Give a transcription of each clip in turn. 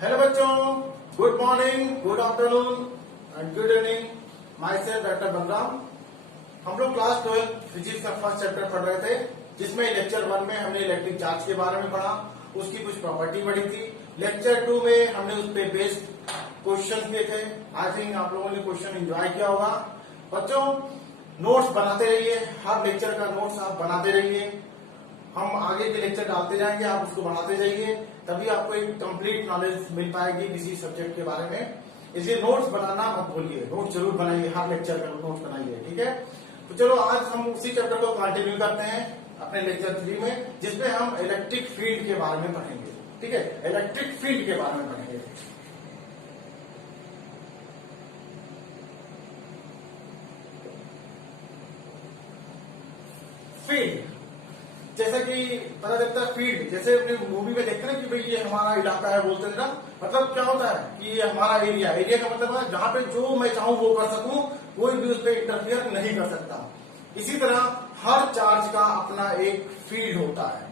Hello बच्चों, good morning, good afternoon and good evening. My self doctor Balram. हम लोग class 12 physics का first chapter पढ़ रहे थे, जिसमें लेक्चर 1 में हमने इलेक्ट्रिक चार्ज के बारे में पढ़ा, उसकी कुछ प्रॉपर्टी पढ़ी थी। लेक्चर 2 में हमने उस पर बेस्ड क्वेश्चन किए थे। आई थिंक आप लोगों ने क्वेश्चन एंजॉय किया होगा। बच्चों, नोट्स बनाते रहिए, हर लेक्चर का नोट्स आप बनाते रहिए। हम आगे के लेक्चर डालते जाएंगे, आप उसको बनाते जाइए, तभी आपको एक कंप्लीट नॉलेज मिल पाएगी किसी सब्जेक्ट के बारे में। इसलिए नोट्स बनाना मत भूलिए, नोट्स जरूर बनाइए, हर लेक्चर का नोट्स बनाइए, ठीक है। तो चलो आज हम उसी चैप्टर को कंटिन्यू करते हैं अपने लेक्चर 3 में, जिसमें हम इलेक्ट्रिक फील्ड के बारे में पढ़ेंगे, ठीक है। इलेक्ट्रिक फील्ड के बारे में पढ़ेंगे। फील्ड जैसा कि पता चलता है, फील्ड जैसे अपने मूवी में देखते हैं ना कि भाई ये हमारा इलाका है, बोलते हैं ना, मतलब क्या होता है कि ये हमारा एरिया। एरिया का मतलब है जहां पे जो मैं चाहूं वो कर सकूं, कोई भी उस पर इंटरफियर नहीं कर सकता। इसी तरह हर चार्ज का अपना एक फील्ड होता है,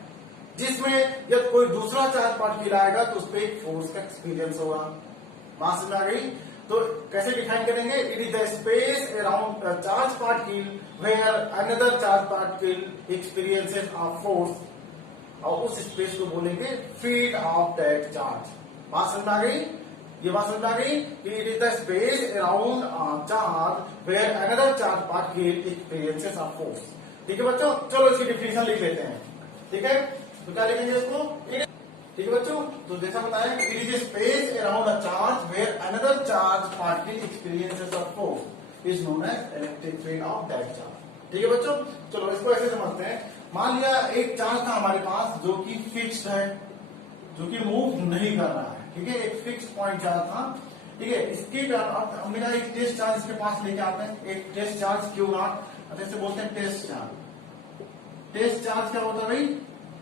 जिसमें जब कोई दूसरा चार्ज पार्टिकल आएगा तो उस पर एक फोर्स का एक्सपीरियंस होगा। बात समझ आ गई? तो कैसे डिफाइन करेंगे? It is the space around a charge particle where another charge particle experiences a force, और उस स्पेस को बोलेंगे फील्ड ऑफ दैट चार्ज। बात समझ आ गई? ये बात समझ आ गई कि it is the space around a charge where another charge particle experiences a force. ठीक है बच्चों, चलो इसकी डिफिनेशन लिख लेते हैं, ठीक है। तो क्या लिखेंगे इसको? ठीक है बच्चों, तो जैसा बताया, it is space around a charge where another charge particle experiences a force is known as electric field of that charge. ठीक है बच्चों, चलो इसको ऐसे समझते हैं। मान लिया एक चार्ज था हमारे पास जो कि फिक्स्ड है, जो कि मूव नहीं कर रहा है, ठीक है। एक फिक्स पॉइंट चार्ज था, ठीक है। इसके मेरा एक टेस्ट चार्ज इसके पास लेके आते हैं, एक टेस्ट चार्ज क्यू नॉट, जैसे बोलते हैं टेस्ट चार्ज। टेस्ट चार्ज क्या होता है भाई?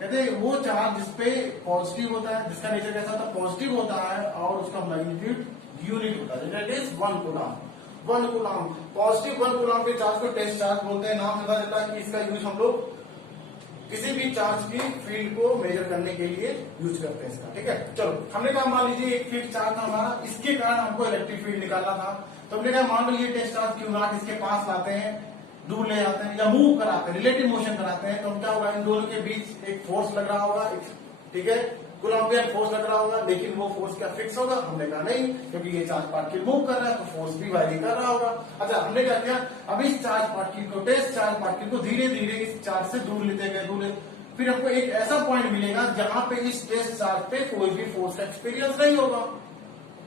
कहते हैं वो चार्ज जिसपे पॉजिटिव होता है, जिसका नेचर कैसा होता है? पॉजिटिव होता है, और उसका मैग्नीट्यूड यूनिट होता है, that is 1 coulomb. 1 coulomb, positive 1 coulomb के चार्ज को टेस्ट चार्ज बोलते हैं। नाम पता चलता है कि इसका यूज हम लोग किसी भी चार्ज की फील्ड को मेजर करने के लिए यूज करते हैं इसका, ठीक है। चलो हमने कहा मान लीजिए एक फील्ड चार्ज था हमारा, इसके कारण हमको इलेक्ट्रिक फील्ड निकालना था। तो हमने कहा मान लो ये टेस्ट चार्ज क्यू नॉट इसके पास लाते हैं, दूर ले जाते हैं या मूव कराते हैं, रिलेटिव मोशन कराते हैं, तो क्या होगा? इन दोनों के बीच एक फोर्स लग रहा होगा, ठीक है, कूलम्बियन फोर्स लग रहा होगा। लेकिन वो फोर्स क्या फिक्स होगा? हमने कहा नहीं, क्योंकि ये चार्ज पार्टिकल मूव कर रहा है तो फोर्स भी वारी कर रहा होगा। अच्छा, हमने क्या किया? अब इस चार्ज पार्टिकल को, टेस्ट चार्ज पार्टिकल को धीरे धीरे इस चार्ज से दूर लेते गए, फिर हमको एक ऐसा पॉइंट मिलेगा जहां पे इस टेस्ट चार्ज पे कोई भी फोर्स का एक्सपीरियंस नहीं होगा।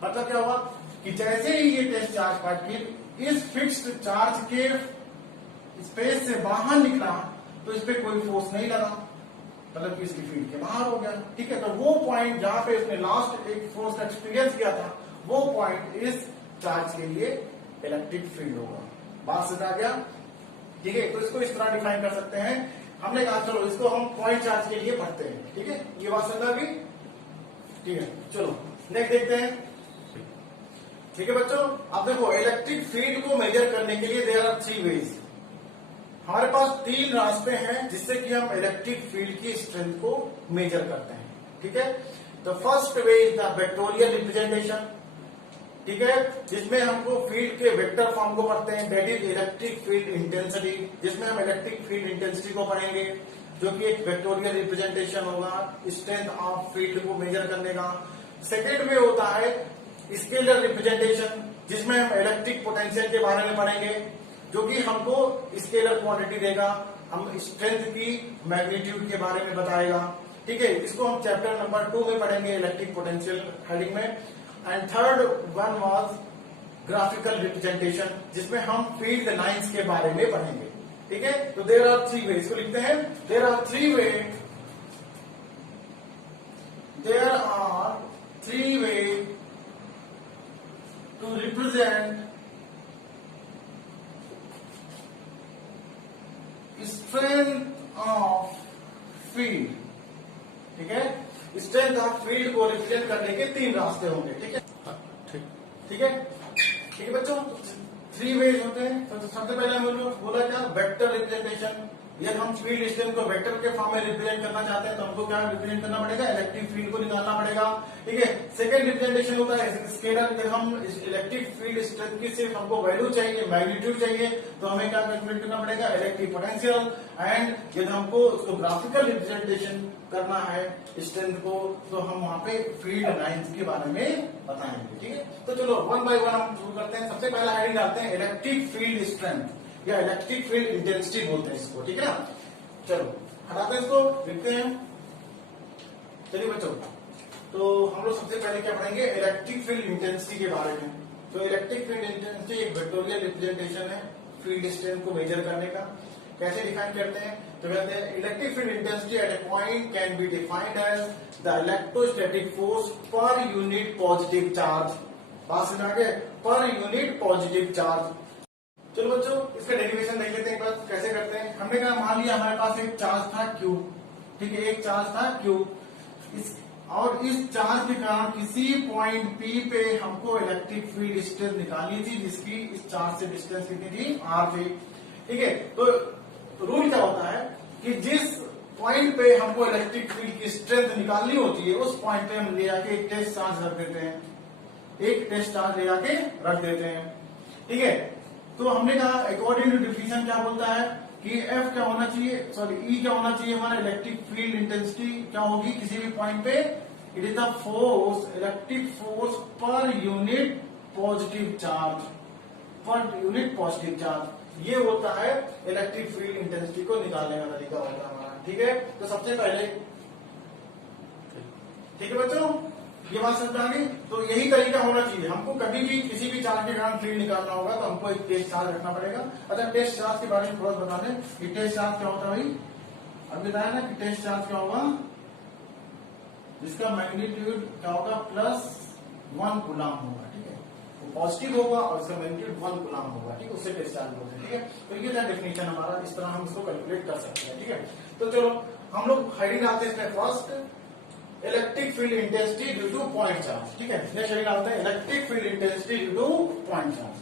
मतलब क्या हुआ कि जैसे ही ये टेस्ट चार्ज पार्टिकल इस फिक्स्ड चार्ज के स्पेस से बाहर निकला तो इस पे कोई फोर्स नहीं लगा, मतलब कि इसकी फील्ड के बाहर हो गया, ठीक है। तो वो पॉइंट जहां पे उसने लास्ट एक फोर्स का एक्सपीरियंस किया था, वो पॉइंट इस चार्ज के लिए इलेक्ट्रिक फील्ड होगा। बात समझ आ गया? ठीक है, तो इसको इस तरह डिफाइन कर सकते हैं। हमने कहा चलो इसको हम पॉइंट चार्ज के लिए पढ़ते हैं, ठीक है। ये बात समझ आ गई? ठीक है, चलो नेक्स्ट देखते हैं। ठीक है बच्चों, अब देखो इलेक्ट्रिक फील्ड को मेजर करने के लिए देयर आर 3 वेज। हमारे पास 3 रास्ते हैं जिससे कि हम इलेक्ट्रिक फील्ड की स्ट्रेंथ को मेजर करते हैं, ठीक है। तो first way is the vectorial representation, ठीक है, जिसमें हमको फील्ड के वेक्टर फॉर्म को पढ़ते हैं, that is electric field intensity, जिसमें हम इलेक्ट्रिक फील्ड इंटेंसिटी को पढ़ेंगे, जो कि एक वेक्टोरियल रिप्रेजेंटेशन होगा स्ट्रेंथ ऑफ फील्ड को मेजर करने का। सेकेंड वे होता है स्केलर रिप्रेजेंटेशन, जिसमें हम इलेक्ट्रिक पोटेंशियल के बारे में पढ़ेंगे, जो कि हमको स्केलर क्वांटिटी देगा, हम स्ट्रेंथ की मैग्नीट्यूड के बारे में बताएगा, ठीक है। इसको हम चैप्टर नंबर 2 में पढ़ेंगे, इलेक्ट्रिक पोटेंशियल हेडिंग में। And third one was graphical representation, जिसमें हम फील्ड लाइंस के बारे में पढ़ेंगे, ठीक है। तो देयर आर 3 वे, इसको लिखते हैं, there are 3 way, there are 3 way to represent strength of field, ठीक है। स्ट्रेंथ ऑफ फील्ड को रिप्रेजेंट करने के 3 रास्ते होंगे, ठीक है। ठीक है, ठीक है बच्चों, 3 वेज होते हैं। तो सबसे पहले हम लोग बोला क्या? वेक्टर रिप्रेजेंटेशन, यदि हम फील्ड स्ट्रेंथ को वेक्टर के फॉर्म में रिप्रेजेंट करना चाहते हैं तो हमको क्या रिप्रेजेंट करना पड़ेगा, इलेक्ट्रिक फील्ड को निकालना पड़ेगा। ठीक है, सेकंड रिप्रेजेंटेशन होता है स्केलर। जब हम इलेक्ट्रिक फील्ड स्ट्रेंथ की सिर्फ हमको वैल्यू चाहिए, मैग्नीट्यूड चाहिए, तो हमें क्या कैलकुलेट करना पड़ेगा, इलेक्ट्रिक पोटेंशियल। एंड यदि हमको उसको ग्राफिकल रिप्रेजेंटेशन करना है स्ट्रेंथ को, तो हम वहां पे फील्ड लाइंस के बारे में बताएंगे। ठीक है, तो चलो वन बाय वन हम शुरू करते हैं। सबसे पहला हेडिंग डालते हैं इलेक्ट्रिक फील्ड स्ट्रेंथ या इलेक्ट्रिक फील्ड इंटेंसिटी बोलते हैं इसको। ठीक है ना, चलो हटाते हैं इसको, लिखते हैं। चलिए बच्चों, तो हम लोग सबसे पहले क्या पढ़ेंगे, इलेक्ट्रिक फील्ड इंटेंसिटी के बारे में। तो इलेक्ट्रिक फील्ड इंटेंसिटी एक वेक्टोरियल रिप्रेजेंटेशन है फील्ड स्ट्रेंथ को मेजर करने का। कैसे डिफाइन करते हैं, तो कहते हैं electric field intensity at a point can be defined as the electrostatic force per unit positive charge. बात समझ आ गए, पर यूनिट पॉजिटिव चार्ज। चलो बच्चों, इसका डेरिवेशन देख लेते हैं एक बार कैसे करते हैं। हमने कहा मान लिया हमारे पास एक चार्ज था Q, ठीक है, एक चार्ज था Q, और इस चार्ज के कारण किसी पॉइंट P पे हमको इलेक्ट्रिक फील्ड स्ट्रेंथ निकालनी थी, जिसकी इस चार्ज से डिस्टेंस कितनी थी, R थी। ठीक है, तो रूल क्या होता है कि जिस पॉइंट पे हमको इलेक्ट्रिक फील्ड की स्ट्रेंथ निकालनी होती है, उस पॉइंट पे हम ले जाके एक टेस्ट चार्ज रख देते हैं, एक टेस्ट चार्ज ले जाके रख देते हैं। ठीक है, तो हमने कहा अकॉर्डिंग टू डिफिनेशन क्या बोलता है कि F क्या होना चाहिए, सॉरी E क्या होना चाहिए, हमारा इलेक्ट्रिक फील्ड इंटेंसिटी क्या होगी किसी भी पॉइंट पे, it is the force, electric force per unit positive charge, पर यूनिट पॉजिटिव चार्ज। ये होता है इलेक्ट्रिक फील्ड इंटेंसिटी को निकालने का तरीका होता है हमारा। ठीक है, तो सबसे पहले, ठीक है बच्चों, ये बात समझ आ गई। तो यही तरीका होना चाहिए, हमको कभी भी किसी भी चार्ज के कारण फील्ड निकालना होगा तो हमको एक टेस्ट चार्ज रखना पड़ेगा। अच्छा, टेस्ट चार्ज के बारे में थोड़ा बता दें कि टेस्ट चार्ज क्या होता है भाई। अभी बताया ना कि टेस्ट चार्ज क्या होगा, जिसका मैग्नीट्यूड क्या होगा, +1 कूलम होगा। ठीक है, वो पॉजिटिव होगा और उसका मैग्नीट्यूड 1 कूलम होगा। ठीक है, उससे टेस्ट चार्ज बोलते हैं। ठीक है, तो ये था डेफिनेशन हमारा, इस तरह हम इसको कैलकुलेट कर सकते हैं। ठीक है, तो चलो हम लोग हेडिंग डालते हैं इसमें first, electric field intensity due two point charge. ठीक है, नेक्स्ट हेडिंग डालते हैं electric field intensity due two point charge.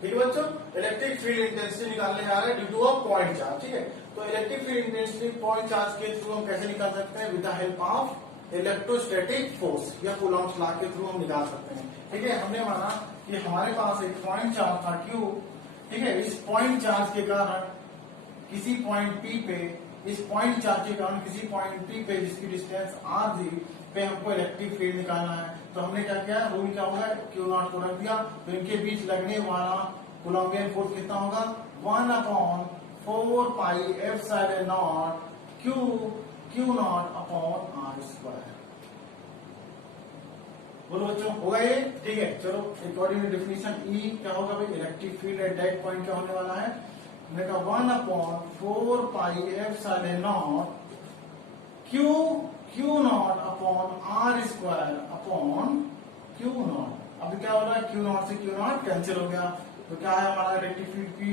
ठीक है बच्चों, इलेक्ट्रिक फील्ड इंटेंसिटी निकालने जा रहे हैं due to a point charge. ठीक है, तो electric field intensity point charge के थ्रू हम कैसे निकाल सकते हैं, with the help of electrostatic force या कूलम्ब्स लॉ के थ्रू हम निकाल सकते हैं। ठीक है, हमने माना कि हमारे पास एक पॉइंट चार्ज था Q। ठीक है, इस पॉइंट चार्ज के कारण किसी पॉइंट P पे, इस पॉइंट चार्ज के कारण किसी पॉइंट P पे जिसकी डिस्टेंस R थी पे हमको इलेक्ट्रिक फील्ड निकालना है। तो हमने क्या किया, रूल क्या होगा, Q0 को रख दिया, तो इनके बीच लगने वाला कूलम्बियन फोर्स कितना होगा, 1/4 pi epsilon Q0 upon R²। बोलो बच्चों, होगा ये। ठीक है, चलो अकॉर्डिंग टू डेफिनेशन E क्या होगा भाई, electric field at that point क्या होने वाला है, 1/4 pi epsilon Q0 upon R² upon Q0। अब क्या हो रहा है, Q0 से Q0 कैंसिल हो गया, तो क्या है हमारा इलेक्ट्रिक फील्ड की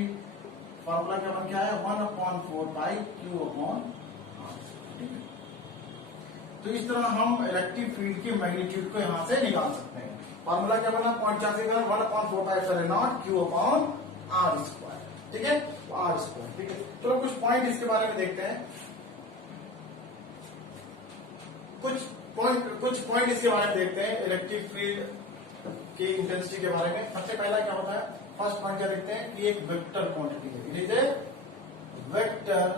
फॉर्मूला क्या बन गया है, 1/4 पाई Q अपॉन R। ठीक है, तो इस तरह हम इलेक्ट्रिक फील्ड के मैग्नीट्यूड को यहां से निकाल सकते हैं। फॉर्मूला क्या बना, पॉइंट चार्ज के कारण 1/4 pi epsilon Q upon R²। ठीक है, R²। ठीक है, तो कुछ पॉइंट इसके बारे में देखते हैं, कुछ पॉइंट इसके बारे में देखते हैं इलेक्ट्रिक फील्ड की इंटेंसिटी के बारे में। सबसे पहला क्या होता है, फर्स्ट पॉइंट क्या देखते हैं कि एक वेक्टर क्वांटिटी है, it is a vector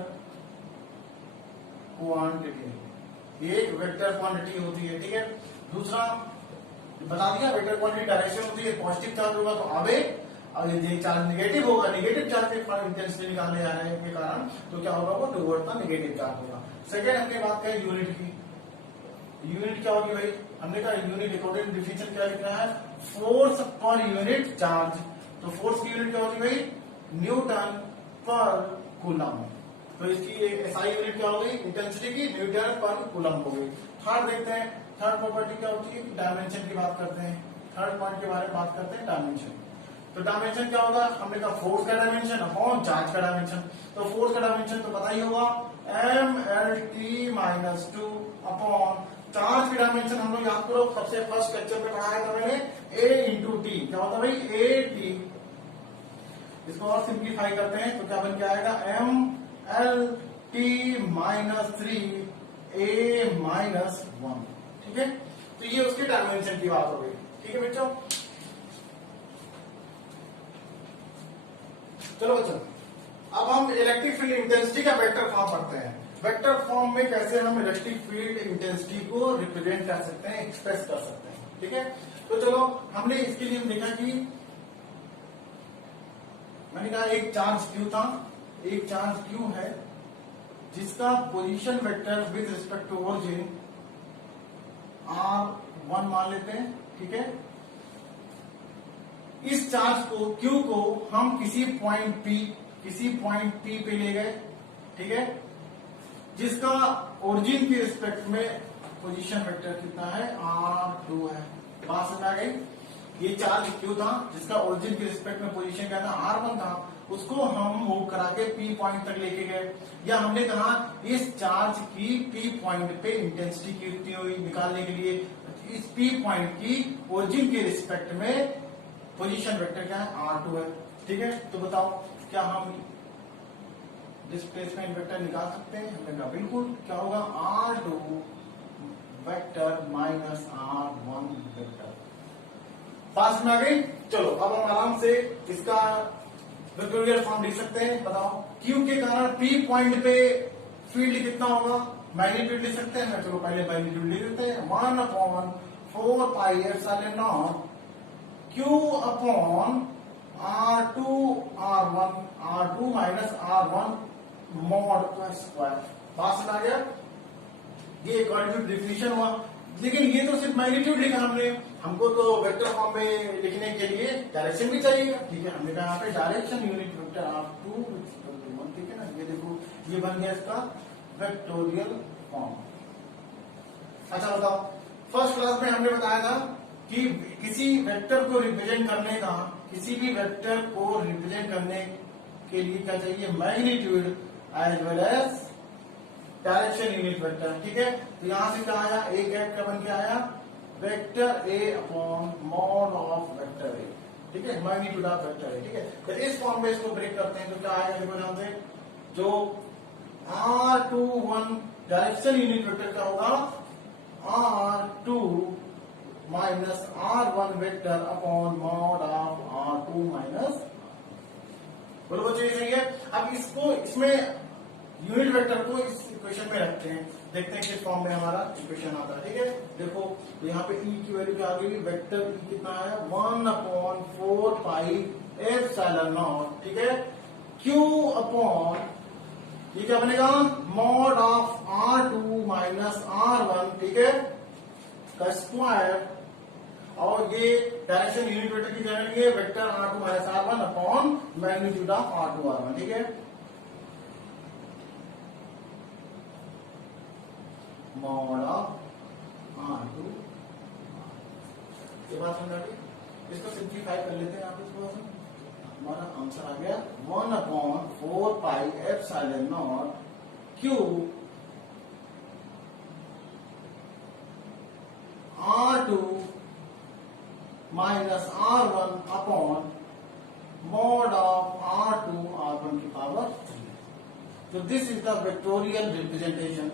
quantity, एक वेक्टर क्वांटिटी होती है। ठीक है, दूसरा बता दिया वेक्टर क्वांटिटी डायरेक्शन होती है, पॉजिटिव चार्ज होगा तो आवेग, और यदि चार्ज नेगेटिव होगा, नेगेटिव चार्ज के इंटेंसिटी निकालने जा रहे हैं के कारण, तो क्या होगा, वो टुवर्ड द नेगेटिव चार्ज होगा। सेकेंड हमने बात कही यूनिट की, यूनिट क्या होगी भाई, हमने कहा यूनिट अकॉर्डिंग डिफिनेशन क्या लिख रहा है, फोर्स पर यूनिट चार्ज। तो फोर्स की यूनिट क्या होगी भाई, न्यूटन पर कूलम। तो इसकी एसआई यूनिट क्या होगी, इंटेंसिटी की, न्यूटन पर कूलम हो गई। थर्ड देखते हैं, थर्ड प्रॉपर्टी क्या होती है, डायमेंशन की बात करते हैं। थर्ड पॉइंट के बारे में बात करते हैं, डायमेंशन। तो डायमेंशन क्या होगा, हमने कहा फोर्स का डायमेंशन अपॉन चार्ज का डायमेंशन। तो फोर्स का डायमेंशन तो पता ही होगा, mLT-2 अपॉन चार्ज की डायमेंशन हम लोग याद करो, सबसे फर्स्ट लेक्चर में पढ़ाया था मैंने, A×T। क्या होता है भाई, AT। इसको और सिंप्लीफाई करते हैं तो क्या बन के आएगा, एल टी माइनस 3 ए माइनस 1, ठीक है। तो ये उसके डायमेंशन की बात हो गई, ठीक है बच्चों। चलो बच्चों, अब हम इलेक्ट्रिक फील्ड इंटेंसिटी का वेक्टर फॉर्म पढ़ते हैं। वेक्टर फॉर्म में कैसे हम इलेक्ट्रिक फील्ड इंटेंसिटी को रिप्रेजेंट कर सकते हैं, एक्सप्रेस कर सकते हैं, ठीक है। तो चलो, हमने इसके लिए देखा कि मैंने कहा एक चार्ज क्यू था, एक चार्ज क्यू है जिसका position vector with respect to origin r1 मान लेते हैं, ठीक है। इस चार्ज को क्यू को हम किसी पॉइंट P पे ले गए, ठीक है, जिसका ओरिजिन के रिस्पेक्ट में पोजीशन वेक्टर कितना है, r2 है। बात समझ आ गई। ये चार्ज क्यू था जिसका ओरिजिन के रिस्पेक्ट में पोजीशन क्या था, r1 था, उसको हम मूव करा के P पॉइंट तक लेके गए। या हमने कहा इस चार्ज की P पॉइंट पे इंटेंसिटी कितनी हुई निकालने के लिए इस P पॉइंट की ओरिजिन के रिस्पेक्ट में पोजीशन वेक्टर क्या है, r2 है, ठीक है। तो बताओ क्या हम डिस्प्लेसमेंट वेक्टर निकाल सकते हैं? हमने कहा बिल्कुल। क्या होगा, r2 vector minus r1 vector. पास में आ गई। चलो अब हम आराम से इसका वेक्टोरियल फॉर्म लिख सकते हैं। बताओ Q के कारण P पॉइंट पे फील्ड कितना होगा, मैग्नीट्यूड लिख सकते हैं। चलो पहले मैग्नीट्यूड लिख देते हैं, 1/4 pi epsilon naught Q upon R2 minus R1 mod square. बात समझ आ गया। ये क्वाड्रेटिक डिफिनीशन हुआ, लेकिन ये तो सिर्फ मैग्नीट्यूड लिखा हमने, हमको तो वेक्टर फॉर्म में लिखने के लिए डायरेक्शन भी चाहिए, ठीक है। हमने कहा यहाँ पे डायरेक्शन यूनिट वेक्टर R2, ठीक है ना। ये देखो ये बन गया इसका वेक्टोरियल फॉर्म। अच्छा बताओ, फर्स्ट क्लास में हमने बताया था कि किसी वेक्टर को रिप्रेजेंट करने का, किसी भी वेक्टर को रिप्रेजेंट करने के लिए क्या चाहिए, magnitude as well as direction unit vector, ठीक है। तो यहां से क्या आया, ए गैप क्या बन के आया, vector A upon mod of vector A, ठीक है, मैग्नीट्यूड ऑफ वेक्टर ए, ठीक है। तो इस फॉर्म में इसको ब्रेक करते हैं तो क्या आएगा, देखो ध्यान से, जो R21 डायरेक्शन यूनिट वेक्टर क्या होगा, R2 minus R1 vector upon mod of R2 minus. बोलो बच्चों ये सही है। अब इसको इसमें यूनिट वेक्टर को इस इक्वेशन में रखते हैं, देखते हैं किस फॉर्म में हमारा इक्वेशन आता है, ठीक है। देखो तो यहाँ पे E की वैल्यू क्या आ गई, वेक्टर E कितना है, 1/4 पाई एप्सिलॉन नॉट, ठीक है, Q अपॉन ये क्या बनेगा, mod of R2 minus R1, ठीक है, का स्क्वायर। और ये डायरेक्शन यूनिट वेक्टर की जगह लेंगे vector R2 minus R1 upon magnitude of R2 R1, ठीक है। मॉड ऑफ R2, ये बात समझ आ गई। इसको सिंप्लीफाई कर लेते हैं आप थोड़ा सा, हमारा आंसर आ गया 1/4 pi epsilon naught Q R2 minus R1 upon mod of R2 R1 की पावर 3। तो this is the vectorial representation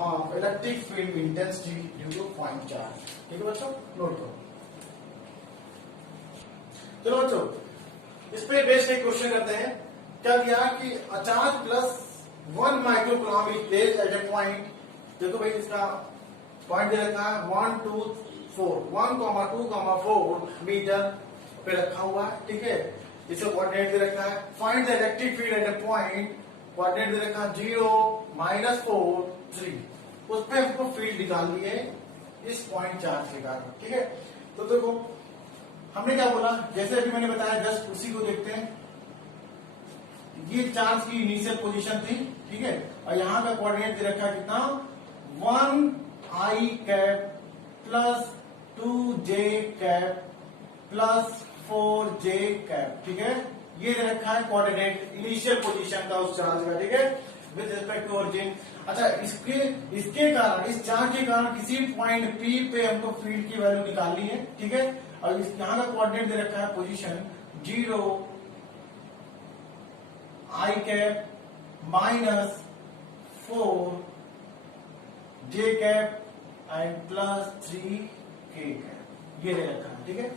of electric field intensity due two point charge, ठीक है बच्चों, नोट करो। चलो बच्चों, इस पे बेस्ड एक क्वेश्चन करते हैं। क्या दिया कि a charge plus 1 microcoulomb is placed at a point. देखो भाई इसका पॉइंट दे रखा है 1, 2, 4, 1,2,4 मीटर पे रखा हुआ है, ठीक है। इसे कोऑर्डिनेट दे रखा है, find the electric field at a point, coordinate दे रखा है 0, -4, 3। उस पे हमको फील्ड निकालनी है इस पॉइंट चार्ज के कारण, ठीक है। तो देखो हमने क्या बोला, जैसे अभी मैंने बताया जस्ट उसी को देखते हैं। ये चार्ज की इनिशियल पोजीशन थी, ठीक है, और यहां का कोऑर्डिनेट दे रखा है कितना, 1i cap plus 2j cap plus 4j cap, ठीक है। ये दे रखा है कोऑर्डिनेट इनिशियल पोजीशन का उस चार्ज का, ठीक है, विद रिस्पेक्ट टू ओरिजिन। अच्छा इसके कारण, इस चार्ज के कारण किसी पॉइंट P पे हमको फील्ड की वैल्यू निकालनी है, ठीक है। और यहाँ का कोऑर्डिनेट दे रखा है position 0 i cap -4 J cap and +3 K cap, ये दे रखा है। ठीक है,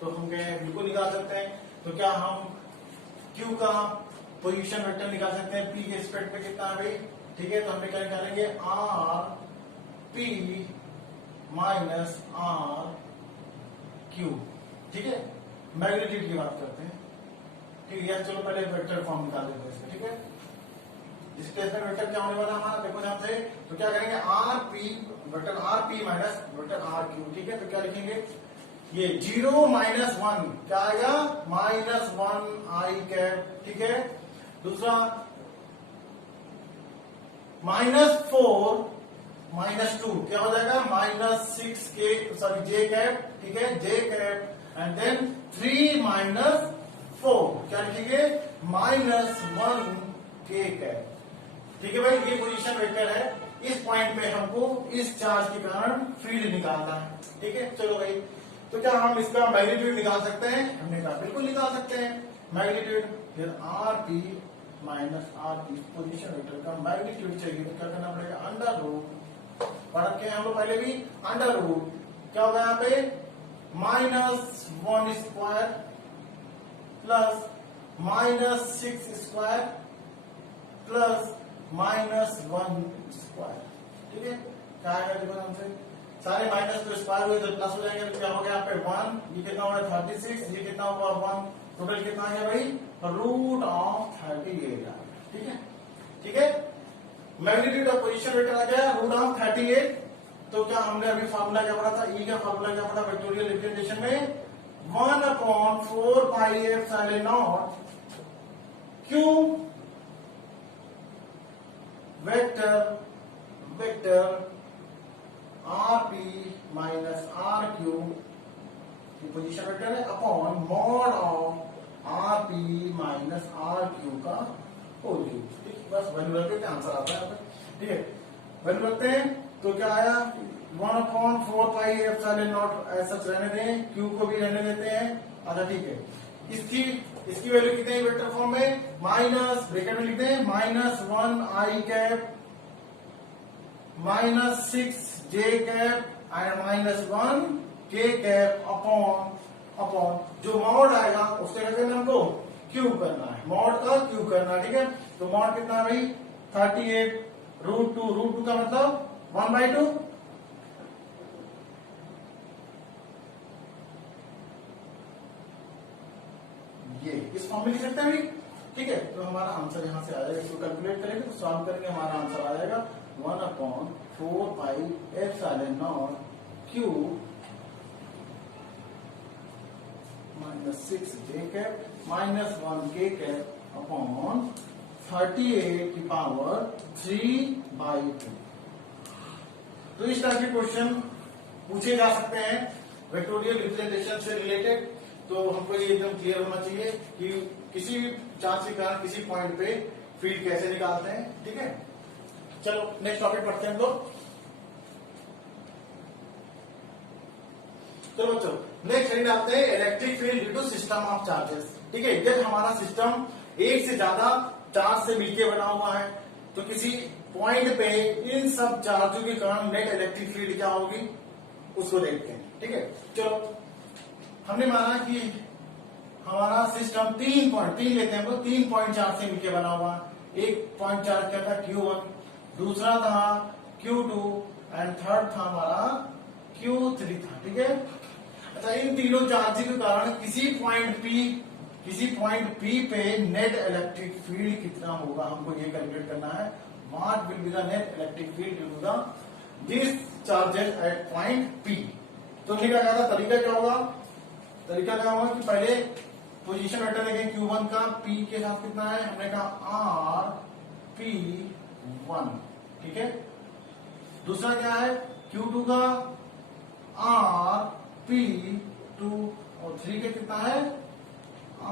तो हम कहें बिल्कुल निकाल सकते हैं। तो क्या हम Q का पोजीशन वेक्टर निकाल सकते हैं P के रिस्पेक्ट में कितना है भाई? ठीक है, तो हम क्या निकालेंगे R P minus R Q। ठीक है, मैग्नीट्यूड की बात करते हैं। ठीक है, चलो पहले वेक्टर फॉर्म निकाल देते हैं इसका। ठीक है, इस केस में वेक्टर क्या होने वाला हमारा, देखो ध्यान से, तो क्या करेंगे R P vector R P minus vector R Q। ठीक है, तो क्या लिखेंगे, ये 0 -1 क्या आएगा, -1 I कैप। ठीक है, दूसरा -4 -2 क्या हो जाएगा, -6 K सॉरी J कैप। ठीक है, J कैप एंड देन 3 -4 क्या लिखेंगे, -1 K कैप। ठीक है भाई, ये पोजीशन वेक्टर है। इस पॉइंट पे हमको इस चार्ज के कारण फील्ड निकालना है। ठीक है, चलो भाई, तो क्या हम इसका मैग्नीट्यूड निकाल सकते हैं? हमने कहा बिल्कुल निकाल सकते हैं मैग्नीट्यूड। फिर R P minus R P position vector का मैग्नीट्यूड चाहिए तो क्या करना पड़ेगा, अंडर रूट, पढ़ के हम लोग पहले भी, अंडर रूट क्या होगा यहाँ पे, -1 square plus -6 square plus -1 square. ठीक है, क्या आएगा देखो हमसे, सारे माइनस तो स्क्वायर हुए तो प्लस हो जाएंगे, तो क्या हो गया यहाँ पे 1, ये कितना हुआ 36, ये कितना हुआ 1, टोटल कितना आ गया भाई, √38। ठीक है, ठीक है, मैग्नीट्यूड ऑफ पोजीशन वेक्टर आ गया √38। तो क्या हमने अभी फार्मूला क्या पढ़ा था, ई का फार्मूला क्या पढ़ा वेक्टोरियल रिप्रेजेंटेशन में, 1/4 pi epsilon Q vector R P minus R Q position vector है upon mod of R P minus R Q का होल क्यूब। ठीक, बस वैल्यू रखते हैं, आंसर आता है। ठीक है, वैल्यू रखते हैं तो क्या आया, 1/4 पाई एप्सिलॉन नॉट ऐसा रहने दें, Q को भी रहने देते हैं। अच्छा ठीक है, इसकी वैल्यू कितनी है वेक्टर फॉर्म में, माइनस ब्रैकेट में लिखते हैं -1 I cap -6 J cap and -1 K cap upon जो मॉड आएगा उससे क्या करना हमको, क्यूब करना है, मॉड का क्यूब करना है। ठीक है, तो मॉड कितना है भाई, 38 √2 का मतलब 1/2। ये इस फॉर्म में लिख सकते हैं भाई। ठीक है, तो हमारा आंसर यहां से आ जाएगा, इसको कैलकुलेट करेंगे तो सॉल्व करेंगे, हमारा आंसर आ जाएगा 1/4 pi epsilon not Q -6 J cap -1 K cap upon 38 की पावर 3/2। तो इस टाइप के क्वेश्चन पूछे जा सकते हैं वेक्टोरियल रिप्रेजेंटेशन से रिलेटेड। तो हमको ये एकदम क्लियर होना चाहिए कि किसी भी चार्ज के कारण किसी पॉइंट पे फील्ड कैसे निकालते हैं। ठीक है, चलो नेक्स्ट टॉपिक पढ़ते हैं हम लोग। चलो नेक्स्ट निकालते हैं electric field due to system of charges. ठीक है, जब हमारा सिस्टम एक से ज्यादा चार्ज से मिलकर बना हुआ है तो किसी पॉइंट पे इन सब चार्जों के कारण नेट इलेक्ट्रिक फील्ड क्या होगी उसको देखते हैं। ठीक है, चलो हमने माना कि हमारा सिस्टम 3 लेते हैं, 3 पॉइंट चार्ज से मिलकर बना हुआ। एक पॉइंट चार्ज क्या था Q1, दूसरा था Q2 एंड थर्ड था हमारा Q3 था। ठीक है, अच्छा इन तीनों चार्ज के कारण किसी पॉइंट P पे नेट इलेक्ट्रिक फील्ड कितना होगा हमको ये कैलकुलेट करना है। What will be the net electric field due to the this charges at point P। तो हमने क्या कहा था, तरीका क्या होगा कि पहले पोजीशन वेक्टर लेंगे Q1 का, P के साथ कितना है, हमने कहा RP1। ठीक है, दूसरा क्या है Q2 का RP2 और 3 के कितना है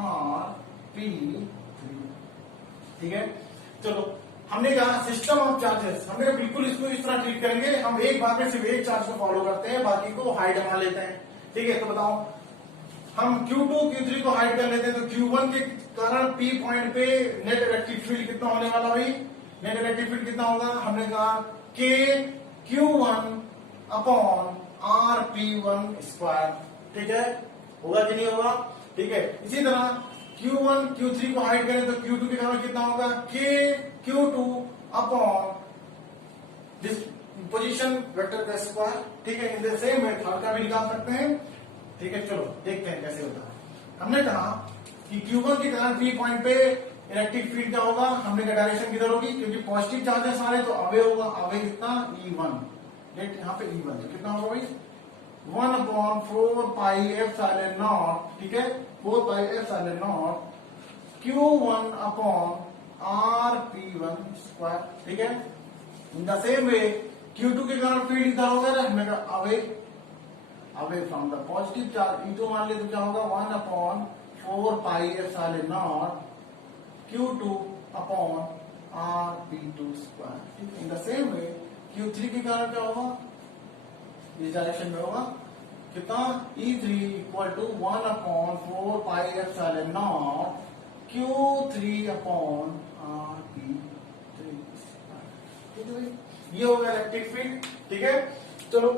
RP3। ठीक है, चलो हमने कहा सिस्टम ऑफ चार्जेस, हमने बिल्कुल इसको इस तरह ट्रीट करेंगे, हम एक बार में सिर्फ एक चार्ज को फॉलो करते हैं, बाकी को हाइड मान लेते हैं। ठीक है, तो बताओ हम Q2 Q3 को हाइड कर लेते हैं तो Q1 के कारण P पॉइंट पे नेट इलेक्ट्रिक फील्ड कितना होने वाला भाई? नेट इलेक्ट्रिक फील्ड कितना होगा? हमने कहा K Q1 upon R P1 square. ठीक है, होगा कि नहीं होगा? ठीक है, इसी तरह Q1 Q3 को हाइड करें तो Q2 के कारण कितना होगा? K Q2 upon this position vector का स्क्वायर। ठीक है, in the same way third का भी निकाल सकते हैं। ठीक है, चलो देखते हैं कैसे होता है। हमने कहा कि Q1 के कारण P पॉइंट पे इलेक्ट्रिक फील्ड क्या होगा? हमने कहा डायरेक्शन किधर होगी? क्योंकि पॉजिटिव चार्ज है सारे तो अवे होगा। अवे कितना? E1। लेट यहाँ पे E1 तो कितना होगा भाई? 1/4 पाई एप्सिलॉन नॉट। ठीक है, 4 पाई epsilon not Q1 upon R P1 square. ठीक है, in the same way Q2 के कारण फील्ड इधर होगा ना, हमने कहा away from the positive charge E2 मान ले तो क्या होगा? 1/4 pi epsilon not Q2 upon R P2 square. In the same way Q3 के कारण क्या होगा? इस डायरेक्शन में होगा कितना? E3 equal to 1/4 pi epsilon naught Q3 upon R P3 square. ये होगा इलेक्ट्रिक फील्ड। ठीक है, चलो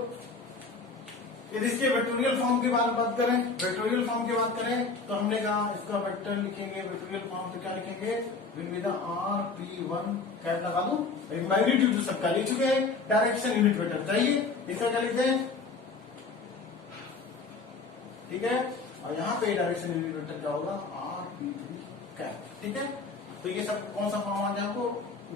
यदि इसके वेक्टोरियल फॉर्म की बात करें, वेक्टोरियल फॉर्म की बात करें तो हमने कहा इसका वेक्टर लिखेंगे वेक्टोरियल फॉर्म तो क्या लिखेंगे? Will be the R P1 cap लगा दो, मैग्नीट्यूड जो सबका लिख चुके हैं, डायरेक्शन यूनिट वेक्टर चाहिए, इसका क्या लिखते हैं? ठीक है, और यहाँ पे डायरेक्शन यूनिट वेक्टर क्या होगा? R P3 cap. ठीक है, तो ये सब कौन सा फॉर्म आ गया आपको?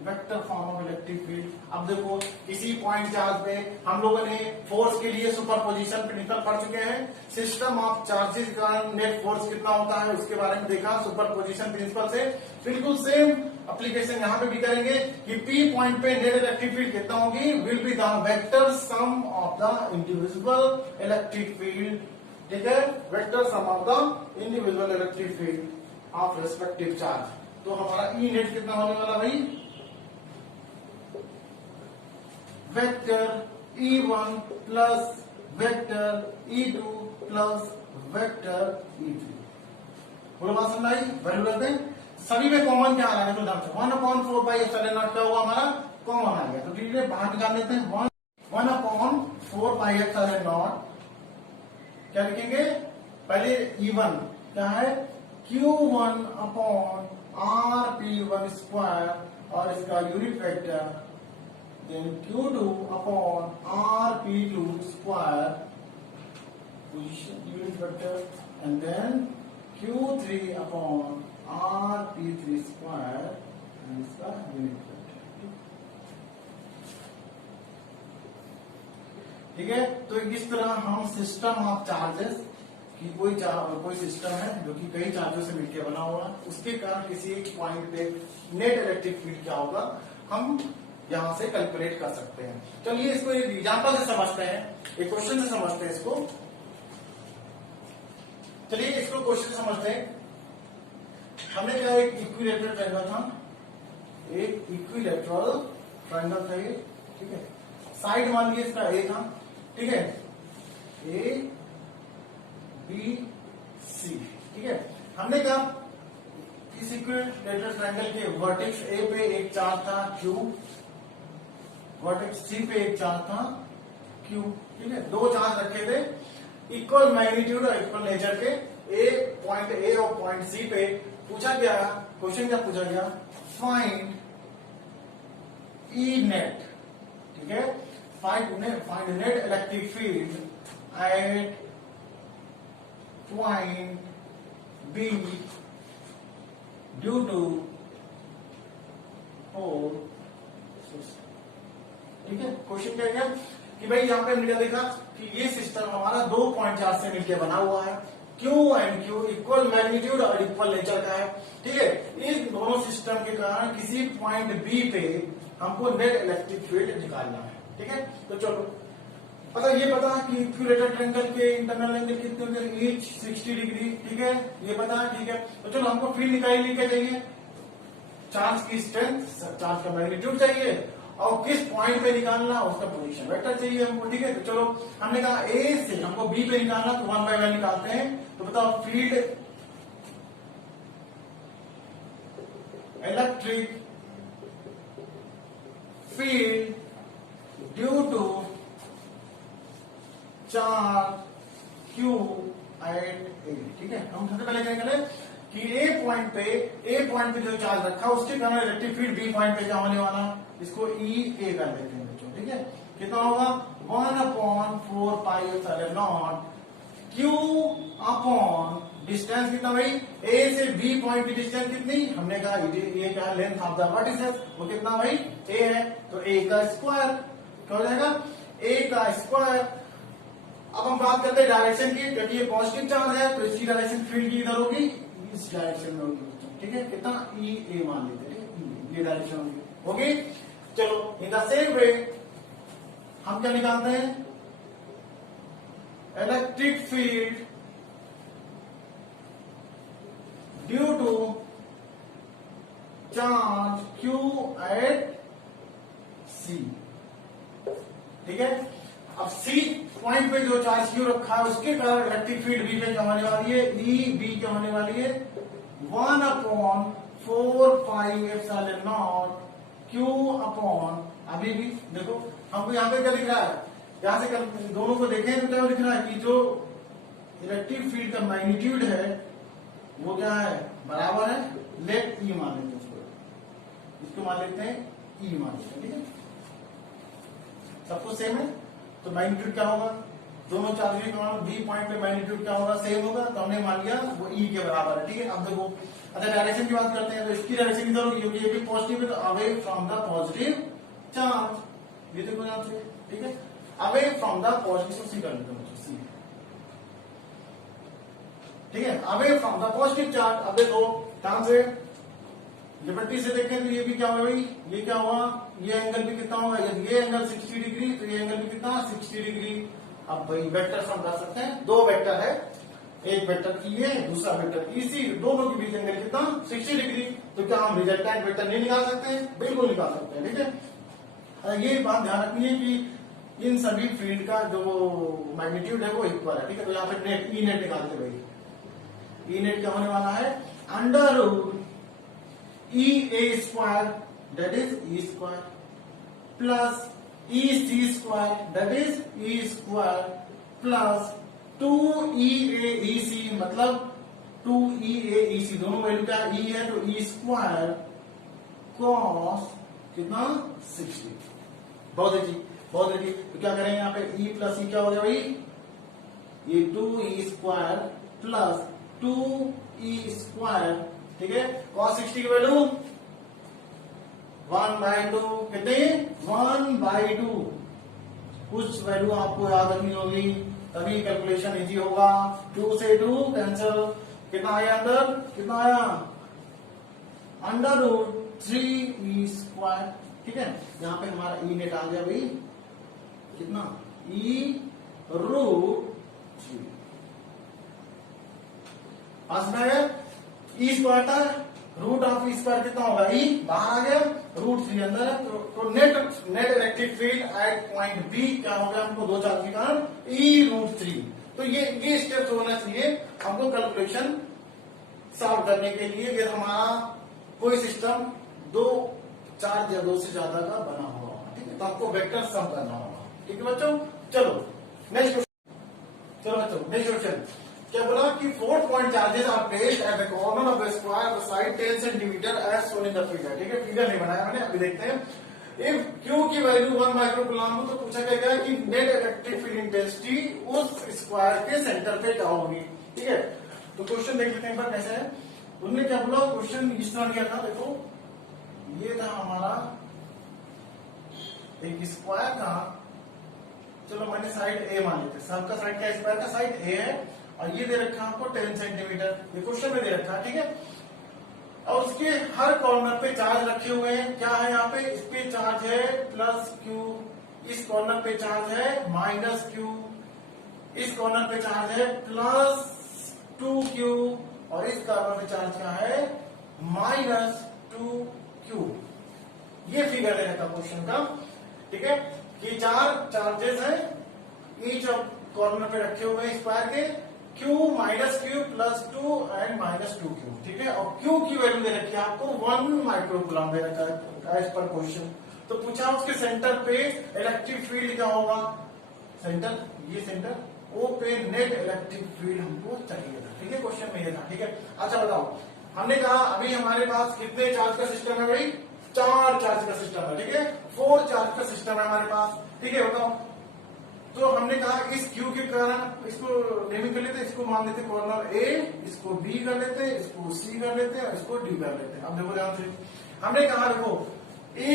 Vector form of electric field. अब देखो किसी पॉइंट चार्ज पे हम लोगों ने फोर्स के लिए सुपरपोजिशन प्रिंसिपल पढ़ चुके हैं। सिस्टम ऑफ चार्जेस का नेट फोर्स कितना होता है उसके बारे में देखा सुपरपोजिशन प्रिंसिपल से। बिल्कुल सेम एप्लीकेशन यहाँ पे भी करेंगे कि P पॉइंट पे नेट इलेक्ट्रिक फील्ड कितना होगी? Will be the vector sum of the individual electric field. ठीक है, vector sum of the individual electric field of respective charge. तो हमारा ई नेट कितना होने वाला भाई? Vector E1 plus vector E2 plus vector E3। बोलो बात समझ आई? वैल्यू लेते हैं, सभी में कॉमन क्या आ रहा है? तो ध्यान से 1/4 पाई एप्सिलॉन नॉट क्या हुआ हमारा? कॉमन आ गया। तो ठीक बाहर निकाल लेते हैं। 1/4 पाई एप्सिलॉन नॉट क्या लिखेंगे? पहले E1 क्या है? Q1 upon R P1 square और इसका unit vector then Q2 upon R P2 square position unit vector and then Q3 upon R P3 square and इसका unit vector। ठीक है, तो इस तरह हम सिस्टम ऑफ चार्जेस कि कोई सिस्टम है जो कि कई चार्जों से मिलकर बना हुआ है, उसके कारण किसी एक पॉइंट पे नेट इलेक्ट्रिक फील्ड क्या होगा हम यहां से कैलकुलेट कर सकते हैं। चलिए इसको एक एग्जांपल से समझते हैं, एक क्वेश्चन से समझते हैं इसको। चलिए इसको क्वेश्चन से समझते हैं। हमने क्या एक इक्विलेटरल ट्रायंगल था, एक इक्विलेटरल ट्रायंगल था ये। ठीक है, साइड मान लीजिए इसका ए था। ठीक है, ए बी सी। ठीक है, हमने कहा इस इक्विलेटरल ट्रायंगल के वर्टेक्स ए पे एक चार्ज था क्यू, वर्टेक्स सी पे एक चार्ज था क्यू। ठीक है, दो चार्ज रखे थे इक्वल मैग्नीट्यूड और इक्वल नेचर के। पॉइंट ए और पॉइंट सी पे पूछा गया, क्वेश्चन क्या पूछा गया? Find E net. ठीक है, find net electric field at point B due to force. ठीक है, क्वेश्चन क्या है कि भाई यहाँ पे हमने क्या देखा कि ये सिस्टम हमारा दो पॉइंट चार्ज से मिलकर बना हुआ है। Q and Q equal magnitude और इक्वल नेचर का है। ठीक है, इन दोनों सिस्टम के कारण किसी पॉइंट बी पे हमको नेट इलेक्ट्रिक फील्ड निकालना है। ठीक है, तो चलो ये पता कि इक्विलेटरल ट्रायंगल के इंटरनल एंगल कितने होंगे? Each 60 degree. ठीक है, ये पता है। ठीक है, तो चलो हमको फील्ड निकालने क्या चाहिए? चार्ज की स्ट्रेंथ, चार्ज का मैग्नीट्यूड चाहिए और किस पॉइंट पे निकालना उसका पोजीशन वेक्टर चाहिए हमको, ठीक है। तो चलो हमने कहा ए से हमको बी पे निकालना, तो 1 बाय 1 निकालते हैं। तो बताओ field electric field due to charge Q at A, ठीक है। हम सबसे पहले क्या करें कि ए पॉइंट पे जो चार्ज रखा उसके कारण इलेक्ट्रिक फील्ड बी पॉइंट पे क्या होने वाला, इसको ई ए कर देते हैं बच्चों, ठीक है। कितना होगा 1/4 pi epsilon naught Q upon distance कितना भाई, ए से बी पॉइंट की डिस्टेंस कितनी, हमने कहा ये क्या लेंथ ऑफ द वर्टिसेस, वो कितना भाई ए है, तो ए का स्क्वायर क्या हो जाएगा, ए का स्क्वायर। अब हम बात करते हैं डायरेक्शन की, क्योंकि ये पॉजिटिव चार्ज है तो इसकी डायरेक्शन फील्ड की इधर होगी, इस डायरेक्शन में होगी, ठीक है। कितना ई ए मान लेते हैं, ये डायरेक्शन होगी। चलो इन द सेम वे हम क्या निकालते हैं, electric field due to charge Q at C, ठीक है। अब सी पॉइंट पे जो चार्ज Q रखा है उसके कारण इलेक्ट्रिक फील्ड बी पे क्या होने वाली है, ई बी क्या होने वाली है 1/4 pi epsilon naught Q upon, अभी भी देखो हमको यहाँ पे क्या दिख रहा है, यहां से दोनों को देखें तो क्या दिख रहा है कि जो इलेक्ट्रिक फील्ड का मैग्नीट्यूड है वो क्या है, बराबर है लेट ई मान लेते हैं इसको मान लेते हैं ई मान लेते हैं, ठीक है। सब कुछ सेम है, तो मैग्नीट्यूड क्या होगा, दोनों चार्ज के मान बी पॉइंट पे मैग्नीट्यूड क्या होगा, सेम होगा, तो हमने मान लिया वो ई के बराबर है, ठीक है। अब देखो अच्छा डायरेक्शन की बात करते हैं, तो इसकी डायरेक्शन इधर होगी क्योंकि ये भी पॉजिटिव है, तो away from the positive charge, ये देखो यहाँ से, ठीक है, अवे फ्रॉम द पॉजिटिव, सी कर लेते हैं सी, ठीक है, away from the positive charge. अब देखो ध्यान से लिबर्टी से देखें तो ये भी क्या होगा भाई, ये क्या हुआ, ये एंगल भी कितना होगा, यदि ये एंगल 60 डिग्री तो ये एंगल भी कितना 60 डिग्री। अब भाई वेक्टर हम कर सकते हैं, दो वेक्टर है, एक वेक्टर ई है दूसरा वेक्टर ई सी, दोनों के बीच एंगल कितना 60 डिग्री, तो क्या हम रिजल्टेंट वेक्टर नहीं निकाल सकते हैं, बिल्कुल निकाल सकते हैं, ठीक है। ये बात ध्यान रखनी है कि इन सभी फील्ड का जो मैग्नीट्यूड है वो इक्वल है, ठीक है। तो यहाँ पे नेट ई नेट निकालते भाई, ई नेट क्या होने वाला है, under root E A square that is E square plus E C square that is E square plus 2 E A E C, मतलब 2 ई ए ई सी, दोनों वैल्यू क्या ई है तो ई स्क्वायर कॉस कितना 60, बहुत अच्छी बहुत अच्छी। तो क्या करेंगे यहाँ पे ई प्लस ई क्या हो गया भाई, ये 2 ई स्क्वायर प्लस 2 ई स्क्वायर, ठीक है। cos 60 की वैल्यू 1/2, कितने 1/2, कुछ वैल्यू आपको याद रखनी होगी तभी कैलकुलेशन इजी होगा। 2 से 2 कैंसिल, कितना आया अंदर, कितना आया अंडर रूट 3 ई स्क्वायर, ठीक है। यहां पे हमारा ई नेट आ गया भाई कितना ई रूट 3, पास में है ई स्क्वायर था, रूट ऑफ ई स्क्वायर कितना होगा ई बाहर आ गया, रूट 3 अंदर है, तो net electric field at point B क्या हो गया, हमको दो चार्ज के कारण ई रूट 3। तो ये स्टेप्स होना चाहिए हमको कैलकुलेशन सॉल्व करने के लिए, अगर हमारा कोई सिस्टम दो चार्ज या दो से ज्यादा का बना हुआ होगा, ठीक है। तो आपको वेक्टर सम करना होगा, ठीक है बच्चों। चलो नेक्स्ट क्वेश्चन, चलो बच्चों नेक्स्ट क्वेश्चन क्या बोला कि 4 point charges are placed at the corner of the square the side 10 centimetre as shown in the figure, ठीक है। फिगर नहीं बनाया मैंने, अभी देखते हैं। इफ Q की वैल्यू 1 माइक्रोकूलम हो तो पूछा गया कि नेट इलेक्ट्रिक फील्ड इंटेंसिटी उस स्क्वायर के सेंटर पे क्या होगी, ठीक है। तो क्वेश्चन देख लेते हैं एक बार कैसे है। उन्होंने क्या बोला, क्वेश्चन इस तरह दिया था, देखो ये था हमारा एक स्क्वायर था, चलो मैंने साइड ए मान लेते, सबका साइड का स्क्वायर का साइड ए है, और ये दे रखा है आपको 10 सेंटीमीटर, ये क्वेश्चन में दे रखा है, ठीक है। और उसके हर कॉर्नर पे चार्ज रखे हुए हैं, क्या है यहाँ पे, इस पे चार्ज है प्लस क्यू, इस कॉर्नर पे चार्ज है माइनस क्यू, इस कॉर्नर पे चार्ज है प्लस 2q, और इस कॉर्नर पे चार्ज क्या है -2q, ये फिगर है था क्वेश्चन का, ठीक है, कि 4 चार्जेस हैं, ईच ऑफ कॉर्नर पे रखे हुए हैं स्क्वायर के, Q minus Q plus 2 and minus 2Q, ठीक है, और Q की वैल्यू दे रखी है आपको 1 माइक्रोकूलम दे रखा है एज पर क्वेश्चन। तो पूछा उसके सेंटर पे इलेक्ट्रिक फील्ड क्या होगा, सेंटर, ये सेंटर O पे नेट इलेक्ट्रिक फील्ड हमको चाहिए था, ठीक है, क्वेश्चन में ये था, ठीक है। अच्छा बताओ, हमने कहा अभी हमारे पास कितने चार्ज का सिस्टम है भाई, 4 चार्ज का सिस्टम है, ठीक है, 4 चार्ज का सिस्टम है हमारे पास, ठीक है, बताओ। तो हमने कहा इस Q के कारण इसको नेमिंग कर लेते, इसको मान लेते कॉर्नर A, इसको B कर लेते, इसको C कर लेते और इसको D कर लेते। अब देखो ध्यान से, हमने कहा देखो A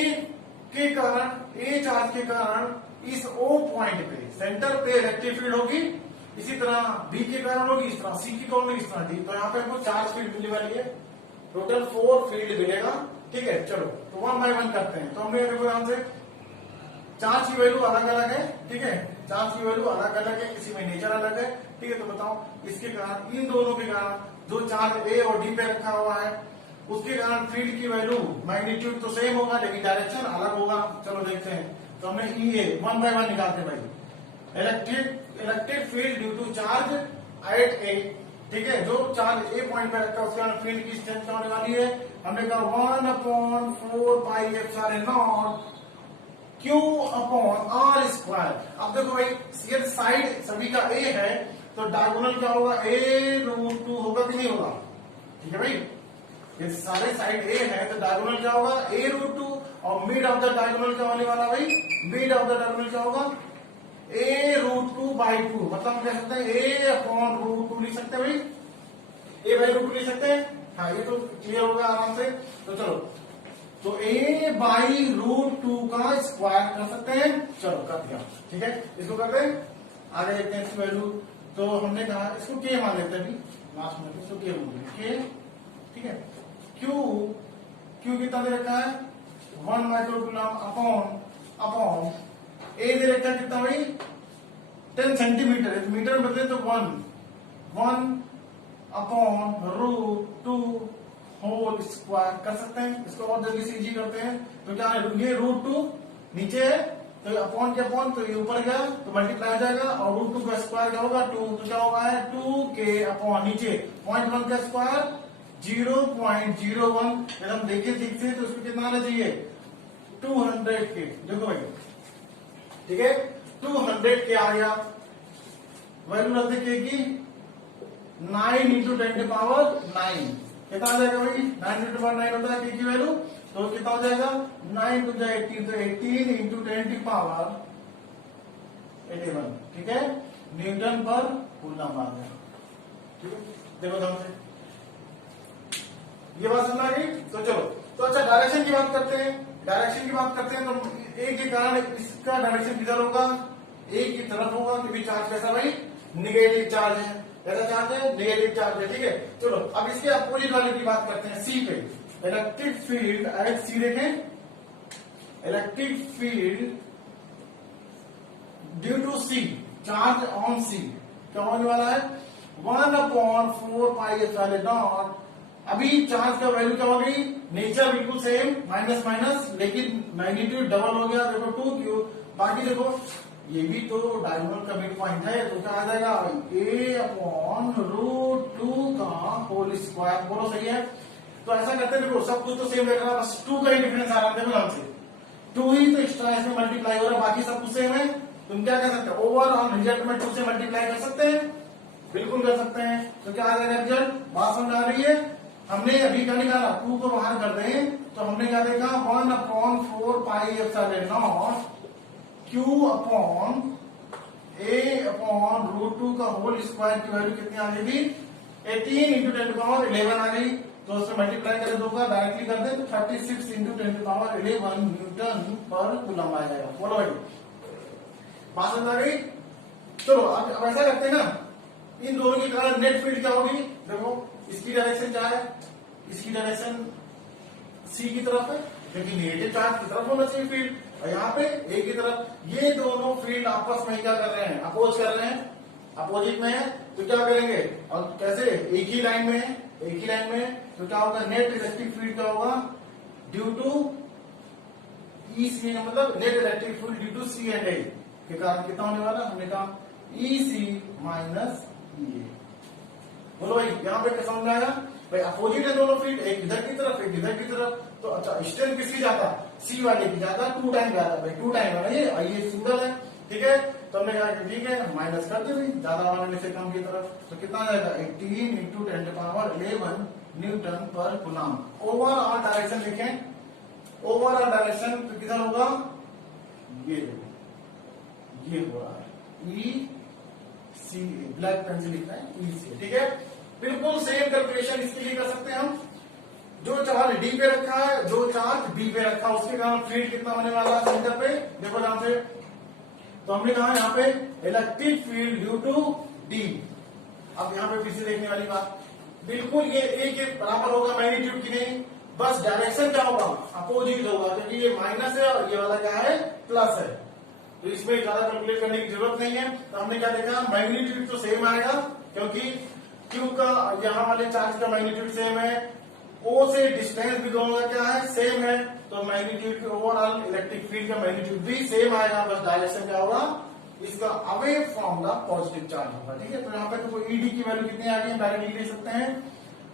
के कारण, A चार्ज के कारण इस O पॉइंट पे सेंटर पे इलेक्ट्रिक फील्ड होगी, इसी तरह B के कारण होगी, इस तरह C की कारण होगी, इस तरह D। तो यहाँ पे हमको 4 फील्ड मिलने वाली है, टोटल 4 फील्ड मिलेगा, ठीक है। चलो तो 1 बाय 1 करते हैं। तो हमने देखो ध्यान से, चार्ज की वैल्यू अलग अलग है, ठीक है, चार्ज की वैल्यू अलग अलग है, किसी में नेचर अलग है, ठीक है। तो बताओ इसके कारण, इन दोनों के कारण जो चार्ज ए और डी पे रखा हुआ है उसके कारण फील्ड की वैल्यू, मैग्नीट्यूड तो सेम होगा लेकिन डायरेक्शन अलग होगा। चलो देखते हैं। तो हमने E 1 बाय 1 निकालते भाई, electric field due to charge at A, ठीक है, जो चार्ज ए पॉइंट पे रखा है उसके कारण फील्ड की स्ट्रेंथ क्या होने वाली है, हमने कहा 1/4 pi epsilon naught Q upon R square. अब देखो भाई, ये साइड सभी का A है तो डायगोनल क्या होगा, A√2 होगा कि नहीं होगा, ठीक है भाई, ये सारे साइड A है तो डायगोनल क्या होगा, A√2, और मिड ऑफ द डायगोनल क्या होने वाला भाई, मिड ऑफ द डायगोनल क्या होगा, A√2/2, मतलब हम कह सकते हैं A/√2 लिख सकते हैं भाई, A/√2 लिख सकते हैं। हाँ, ये तो क्लियर होगा आराम से। तो चलो, तो A/√2 का स्क्वायर कर सकते हैं, चलो कर दिया, ठीक है, इसको करते हैं, आगे देखते हैं इसकी वैल्यू। तो हमने कहा इसको K मान लेते हैं अभी लास्ट में, इसको K मान लेते हैं, ठीक है। Q कितना दे रखा है, 1 माइक्रोकूलम अपॉन A दे रखा है कितना भाई, 10 सेंटीमीटर, मीटर में बदले तो 1 अपॉन √2 होल स्क्वायर कर सकते हैं। इसको और जल्दी से इजी करते हैं। तो क्या है, ये √2 नीचे है तो अपॉन के अपॉन, तो ये ऊपर गया तो मल्टीप्लाई हो जाएगा, और √2 का स्क्वायर क्या होगा 2, तो क्या होगा है 2K अपॉन नीचे 0.1 का स्क्वायर 0.01। अगर हम देखें ठीक से तो उसको कितना आना चाहिए, 200K। देखो भाई, ठीक है, 200K आ गया, वैल्यू रखते K की 9 × 10⁹ कितना आ जाएगा भाई, 9 × 9 होता है K की वैल्यू, तो कितना हो जाएगा 9 × 18, तो 18 × 10⁻81, ठीक है, न्यूटन पर कूलम आ गया, ठीक है। देखो ध्यान से, ये बात समझ आ गई। तो चलो, तो अच्छा डायरेक्शन की बात करते हैं, तो ए के कारण इसका डायरेक्शन किधर होगा, ए की तरफ होगा, क्योंकि चार्ज कैसा भाई, निगेटिव चार्ज है, कैसा चार्ज है, निगेटिव चार्ज है, ठीक है। चलो अब इसके अपोजिट वाले की बात करते हैं, सी पे, इलेक्ट्रिक फील्ड एट सी, देखें, electric field due to C, charge on C क्या होने वाला है, 1/4 पाई एप्सिलॉन नॉट। अभी चार्ज का वैल्यू क्या हो गई, नेचर बिल्कुल सेम, माइनस माइनस, लेकिन मैग्नीट्यूड डबल हो गया, देखो 2Q। बाकी देखो ये भी तो डायगोनल का मिड पॉइंट है, तो क्या आ जाएगा A/√2 का होल स्क्वायर, बोलो सही है। तो ऐसा करते हैं, देखो सब कुछ तो सेम रहेगा, बस 2 का ही डिफरेंस आ रहा है, देखो ध्यान से, 2 ही तो एक्स्ट्रा इसमें मल्टीप्लाई हो रहा है, बाकी सब कुछ सेम है। तुम क्या कर सकते हो, ओवर और रिजल्ट में 2 से मल्टीप्लाई कर सकते हैं, बिल्कुल कर सकते हैं। तो क्या आ जाएगा रिजल्ट, बात समझ आ रही है। हमने अभी क्या निकाला, 2 को बाहर कर दें तो हमने क्या देखा, 1/4 pi epsilon naught Q upon A/√2 का होल स्क्वायर की वैल्यू कितनी आ गई थी, 18 × 10⁻11 आ गई। तो उससे मल्टीप्लाई करें 2 का, डायरेक्टली कर दें तो 36 × 10⁻11 न्यूटन पर कूलम आ जाएगा। बोलो भाई, बात समझ आ गई। चलो अब ऐसा करते हैं ना, इन दोनों के कारण नेट फील्ड क्या होगी, देखो इसकी डायरेक्शन क्या है, इसकी डायरेक्शन सी की तरफ है, लेकिन नेगेटिव चार्ज की तरफ होना चाहिए फील्ड, और यहाँ पे ए की तरफ। ये दोनों फील्ड आपस में क्या कर रहे हैं, अपोज कर रहे हैं, अपोजिट में है, तो क्या करेंगे, और कैसे, एक ही लाइन में है, तो क्या होगा, नेट इलेक्ट्रिक फील्ड क्या होगा, ड्यू टू ई सी का मतलब net electric field due to C and A के कारण कितना होने वाला, हमने कहा ई सी माइनस ई ए। बोलो भाई यहाँ पे क्या समझ में आया भाई, अपोजिट है दोनों फील्ड, एक इधर की तरफ एक इधर की तरफ, तो अच्छा स्ट्रेंथ किसकी ज्यादा, सी वाले की ज्यादा, 2 टाइम ज्यादा भाई, 2 टाइम है ये सिंगल है, ठीक है। तो हमने कहा कि ठीक है माइनस कर दे भाई, ज्यादा वाले में से कम की तरफ, तो कितना आ जाएगा 18 इंटू 10⁻11 न्यूटन पर कूलम। ओवरऑल डायरेक्शन लिखें, ओवरऑल डायरेक्शन तो किधर होगा, ये हो रहा है ई सी, ब्लैक पेन से लिखना है ई सी, ठीक है। बिल्कुल सेम कैलकुलेशन इसके लिए कर सकते हैं हम, जो चार्ज डी पे रखा है, जो चार्ज बी पे रखा है, उसके कारण फील्ड कितना होने वाला है सेंटर पे, देखो ध्यान से। तो हमने कहा यहाँ पे electric field due to D. अब यहाँ पे फिर से देखने वाली बात, बिल्कुल ये ए के बराबर होगा मैग्नीट्यूड की नहीं, बस डायरेक्शन क्या होगा, अपोजिट होगा, क्योंकि ये माइनस है और ये वाला क्या है, प्लस है। तो इसमें ज्यादा कैलकुलेट करने की जरूरत नहीं है। तो हमने क्या देखा, मैग्नीट्यूड तो सेम आएगा, क्योंकि क्यू का यहाँ वाले चार्ज का मैग्नीट्यूड सेम है, ओ से डिस्टेंस भी दोनों का क्या है, सेम है, तो मैग्नीट्यूड ओवरऑल इलेक्ट्रिक फील्ड का मैग्नीट्यूड भी सेम आएगा, बस डायरेक्शन क्या होगा, इसका away from the positive charge होगा, ठीक है। तो यहाँ पे तो ईडी की वैल्यू कितनी आ गई, डायरेक्टली ले सकते हैं,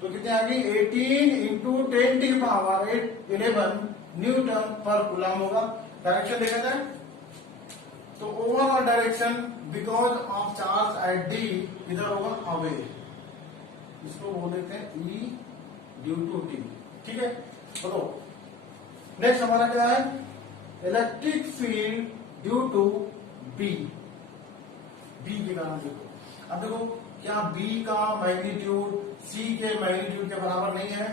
तो कितनी आ गई 18 इंटू 10⁻11 न्यूटन पर कूलम होगा। डायरेक्शन देखा जाए तो overall direction because of charge at D इधर होगा अवे, इसको बोल देते हैं ई ड्यू टू टी, ठीक है। बोलो नेक्स्ट हमारा क्या है, electric field due to B, B के कारण देखो। अब देखो क्या बी का मैग्नीट्यूड सी के मैग्नीट्यूड के बराबर नहीं है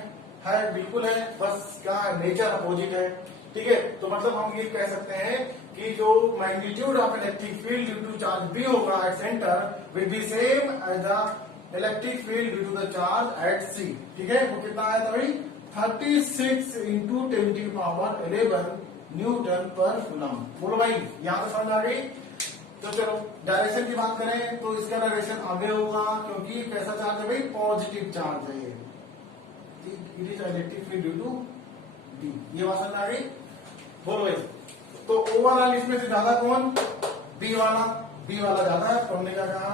बिल्कुल है, बस क्या नेचर अपोजिट है, ठीक है। तो मतलब हम ये कह सकते हैं कि जो magnitude of electric field due to charge B होगा at centre will be same as the electric field due to the charge at C, ठीक है। वो कितना आया था भाई 36 इंटू 10⁻11 न्यूटन पर कूलम। बोलो भाई यहां पर समझ आ गई। तो चलो डायरेक्शन की बात करें तो इसका डायरेक्शन आगे होगा, क्योंकि कैसा चार्ज है भाई, पॉजिटिव चार्ज है, it is electric field due to D, ये बात समझ आ गई। बोलो भाई तो ओवरऑल इसमें से ज्यादा कौन, बी वाला, बी वाला ज्यादा है, तो हमने क्या कहा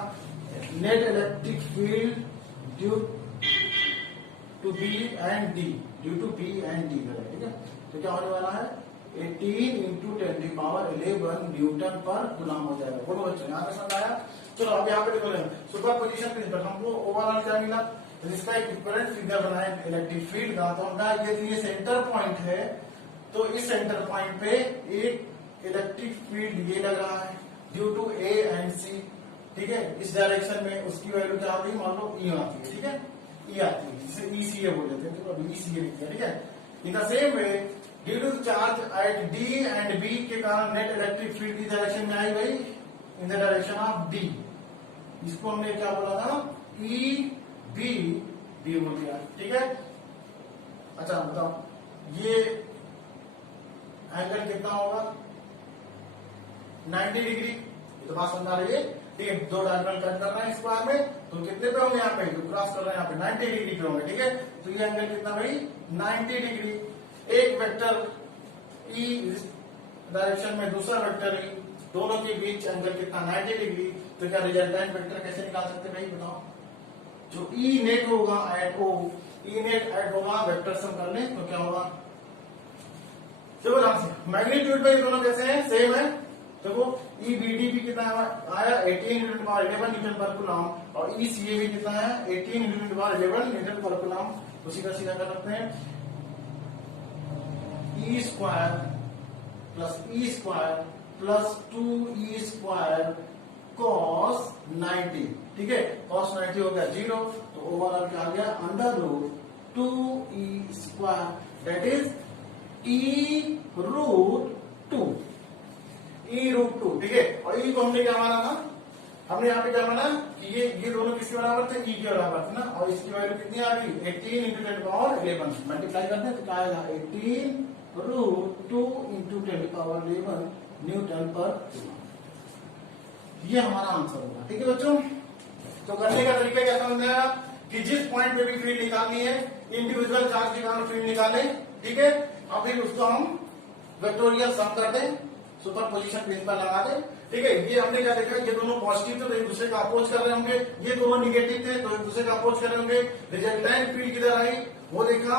net electric field due to B and D, due to B and D, ठीक है। तो क्या होने वाला है 18 इंटू 10⁻11 न्यूटन पर कूलम हो जाएगा। बोलो बच्चों यहाँ पे समझ आया। चलो अब यहाँ पे देखो सुपर पोजिशन प्रिंसिपल, हमको ओवरऑल क्या मिला, जिसका एक इक्विवेलेंट फिगर बनाए इलेक्ट्रिक फील्ड का, तो हमने यदि ये सेंटर पॉइंट है तो इस सेंटर पॉइंट पे एक इलेक्ट्रिक फील्ड ये लग रहा है ड्यू टू ए एंड सी, ठीक है। इस डायरेक्शन में उसकी वैल्यू क्या आती है, मान लो ई आती है, ठीक है, ई आती है, जिसे ई सी ए बोल देते हैं, तो अभी ई सी ए लिखते हैं, ठीक है। In the same way due to charge at D and B के कारण नेट इलेक्ट्रिक फील्ड की डायरेक्शन में आई गई in the direction of D, इसको हमने क्या बोला था, ई बी डी बोल दिया, ठीक है। अच्छा बताओ ये एंगल कितना होगा, 90 डिग्री, ये तो बात समझा रही है, ठीक है। दो डायगोनल कट करना है स्क्वायर में, तो कितने पे होंगे यहाँ पे, जो क्रॉस कर रहे हैं यहाँ पे 90 डिग्री पे होंगे, ठीक है। तो ये एंगल कितना भाई 90 डिग्री, एक वेक्टर ई डायरेक्शन में दूसरा वेक्टर ई, दोनों के बीच एंगल कितना 90 डिग्री, तो क्या रिजल्टेंट वेक्टर कैसे निकाल सकते हैं भाई बताओ, जो ई नेट होगा at O, E net at होगा वेक्टर सम कर ले तो क्या होगा, देखो ध्यान से मैग्नीट्यूड में ये दोनों कैसे हैं, सेम है। देखो ई बी डी भी कितना आया 18 इंटू 10⁻11 न्यूटन पर कूलम, और ई सी ए भी कितना है 18 इंटू 10⁻11 न्यूटन पर कूलम। तो सीधा सीधा कर सकते हैं ई स्क्वायर प्लस 2e² cos 90, ठीक है। cos 90 हो गया 0, तो ओवरऑल क्या आ गया √2e², दैट इज e√2, ठीक है। और e को हमने क्या माना था, हमने यहाँ पे क्या माना कि ये दोनों किसके बराबर थे, e के बराबर थे ना, और इसकी वैल्यू कितनी आ गई 18 इंटू 10⁻11, मल्टीप्लाई करते हैं तो क्या आएगा 18√2 इंटू 10⁻11 न्यूटन पर कूलम। ये हमारा आंसर होगा, ठीक है बच्चों। तो करने का तरीका क्या समझ में आया कि जिस पॉइंट पे भी फील्ड निकालनी है इंडिविजुअल चार्ज के कारण फील्ड निकालें, ठीक है। और फिर उसको हम वेक्टोरियल सम कर दें, सुपर पोजिशन प्रिंसिपल लगा दें। ठीक है, ये हमने क्या देखा, ये दोनों पॉजिटिव थे तो एक दूसरे का अपोज कर रहे होंगे, ये दोनों निगेटिव थे तो एक दूसरे का अपोज कर रहे होंगे। रिजल्टेंट फील्ड किधर आई वो देखा,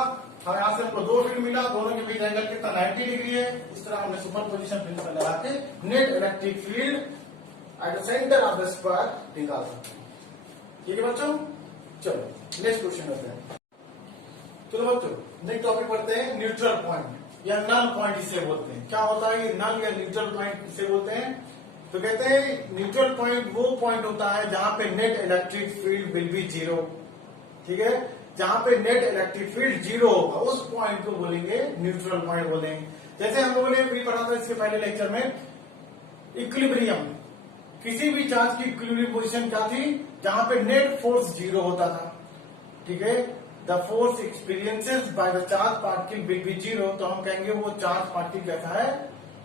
और यहाँ से हमको दो फील्ड मिला, दोनों के बीच एंगल कितना 90 डिग्री है। इस तरह हमने सुपर पोजिशन प्रिंसिपल लगा के net electric field at the centre of the square निकाल सकते हैं। ठीक है बच्चों, चलो नेक्स्ट क्वेश्चन करते हैं। चलो बच्चों नेक्स्ट टॉपिक पढ़ते हैं, न्यूट्रल पॉइंट या नल पॉइंट इसे बोलते हैं। क्या होता है ये नल या न्यूट्रल पॉइंट इसे बोलते हैं? तो कहते हैं न्यूट्रल पॉइंट वो पॉइंट होता है जहां पे net electric field will be zero. ठीक है, जहां पे नेट इलेक्ट्रिक फील्ड जीरो होगा उस पॉइंट को बोलेंगे न्यूट्रल पॉइंट बोलेंगे। जैसे हम लोगों ने भी पढ़ा था इसके पहले लेक्चर में, इक्विलिब्रियम, किसी भी चार्ज की इक्विलिब्रियम पोजीशन क्या थी, जहां पे नेट फोर्स जीरो होता था। ठीक है, the force experiences by the charge particle will be zero, तो हम कहेंगे वो चार्ज पार्टिकल कैसा है,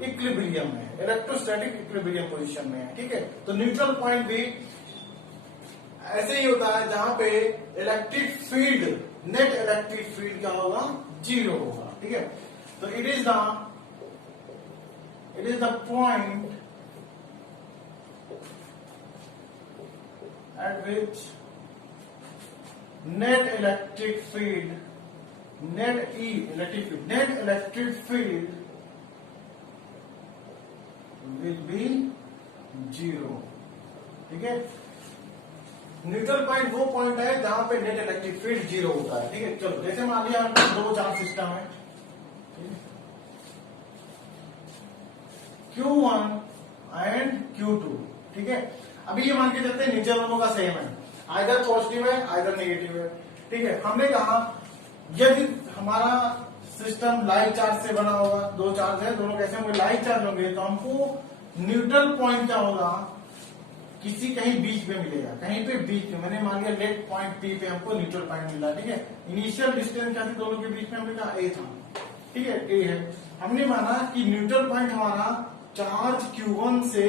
इक्विलिब्रियम है, इलेक्ट्रोस्टैटिक इक्विलिब्रियम पोजीशन में है। ठीक है, तो न्यूट्रल पॉइंट भी ऐसे ही होता है जहां पे electric field, net electric field क्या होगा, जीरो होगा। ठीक है, तो it is the point at which net electric field will be zero। ठीक है, न्यूट्रल पॉइंट वो पॉइंट है जहां पे नेट इलेक्ट्रिक फील्ड जीरो होता है। ठीक है, चलो जैसे मान लिया हमने दो चार्ज सिस्टम है, Q1 एंड Q2। ठीक है, अभी ये मान के चलते हैं नीचे दोनों का सेम है, आइदर पॉजिटिव है आइदर नेगेटिव है। ठीक है, हमने कहा यदि हमारा सिस्टम लाइक चार्ज से बना होगा, दो चार्ज है दोनों कैसे होंगे, लाइक चार्ज होंगे, तो हमको न्यूट्रल पॉइंट क्या होगा, किसी कहीं बीच में मिलेगा, कहीं पे बीच में। मैंने मान लिया नेट पॉइंट पी पे हमको न्यूट्रल पॉइंट मिला। ठीक है, इनिशियल डिस्टेंस क्या थी दोनों के बीच में, हमने कहा ए था। ठीक है, ए है। हमने माना कि न्यूट्रल पॉइंट हमारा चार्ज Q1 से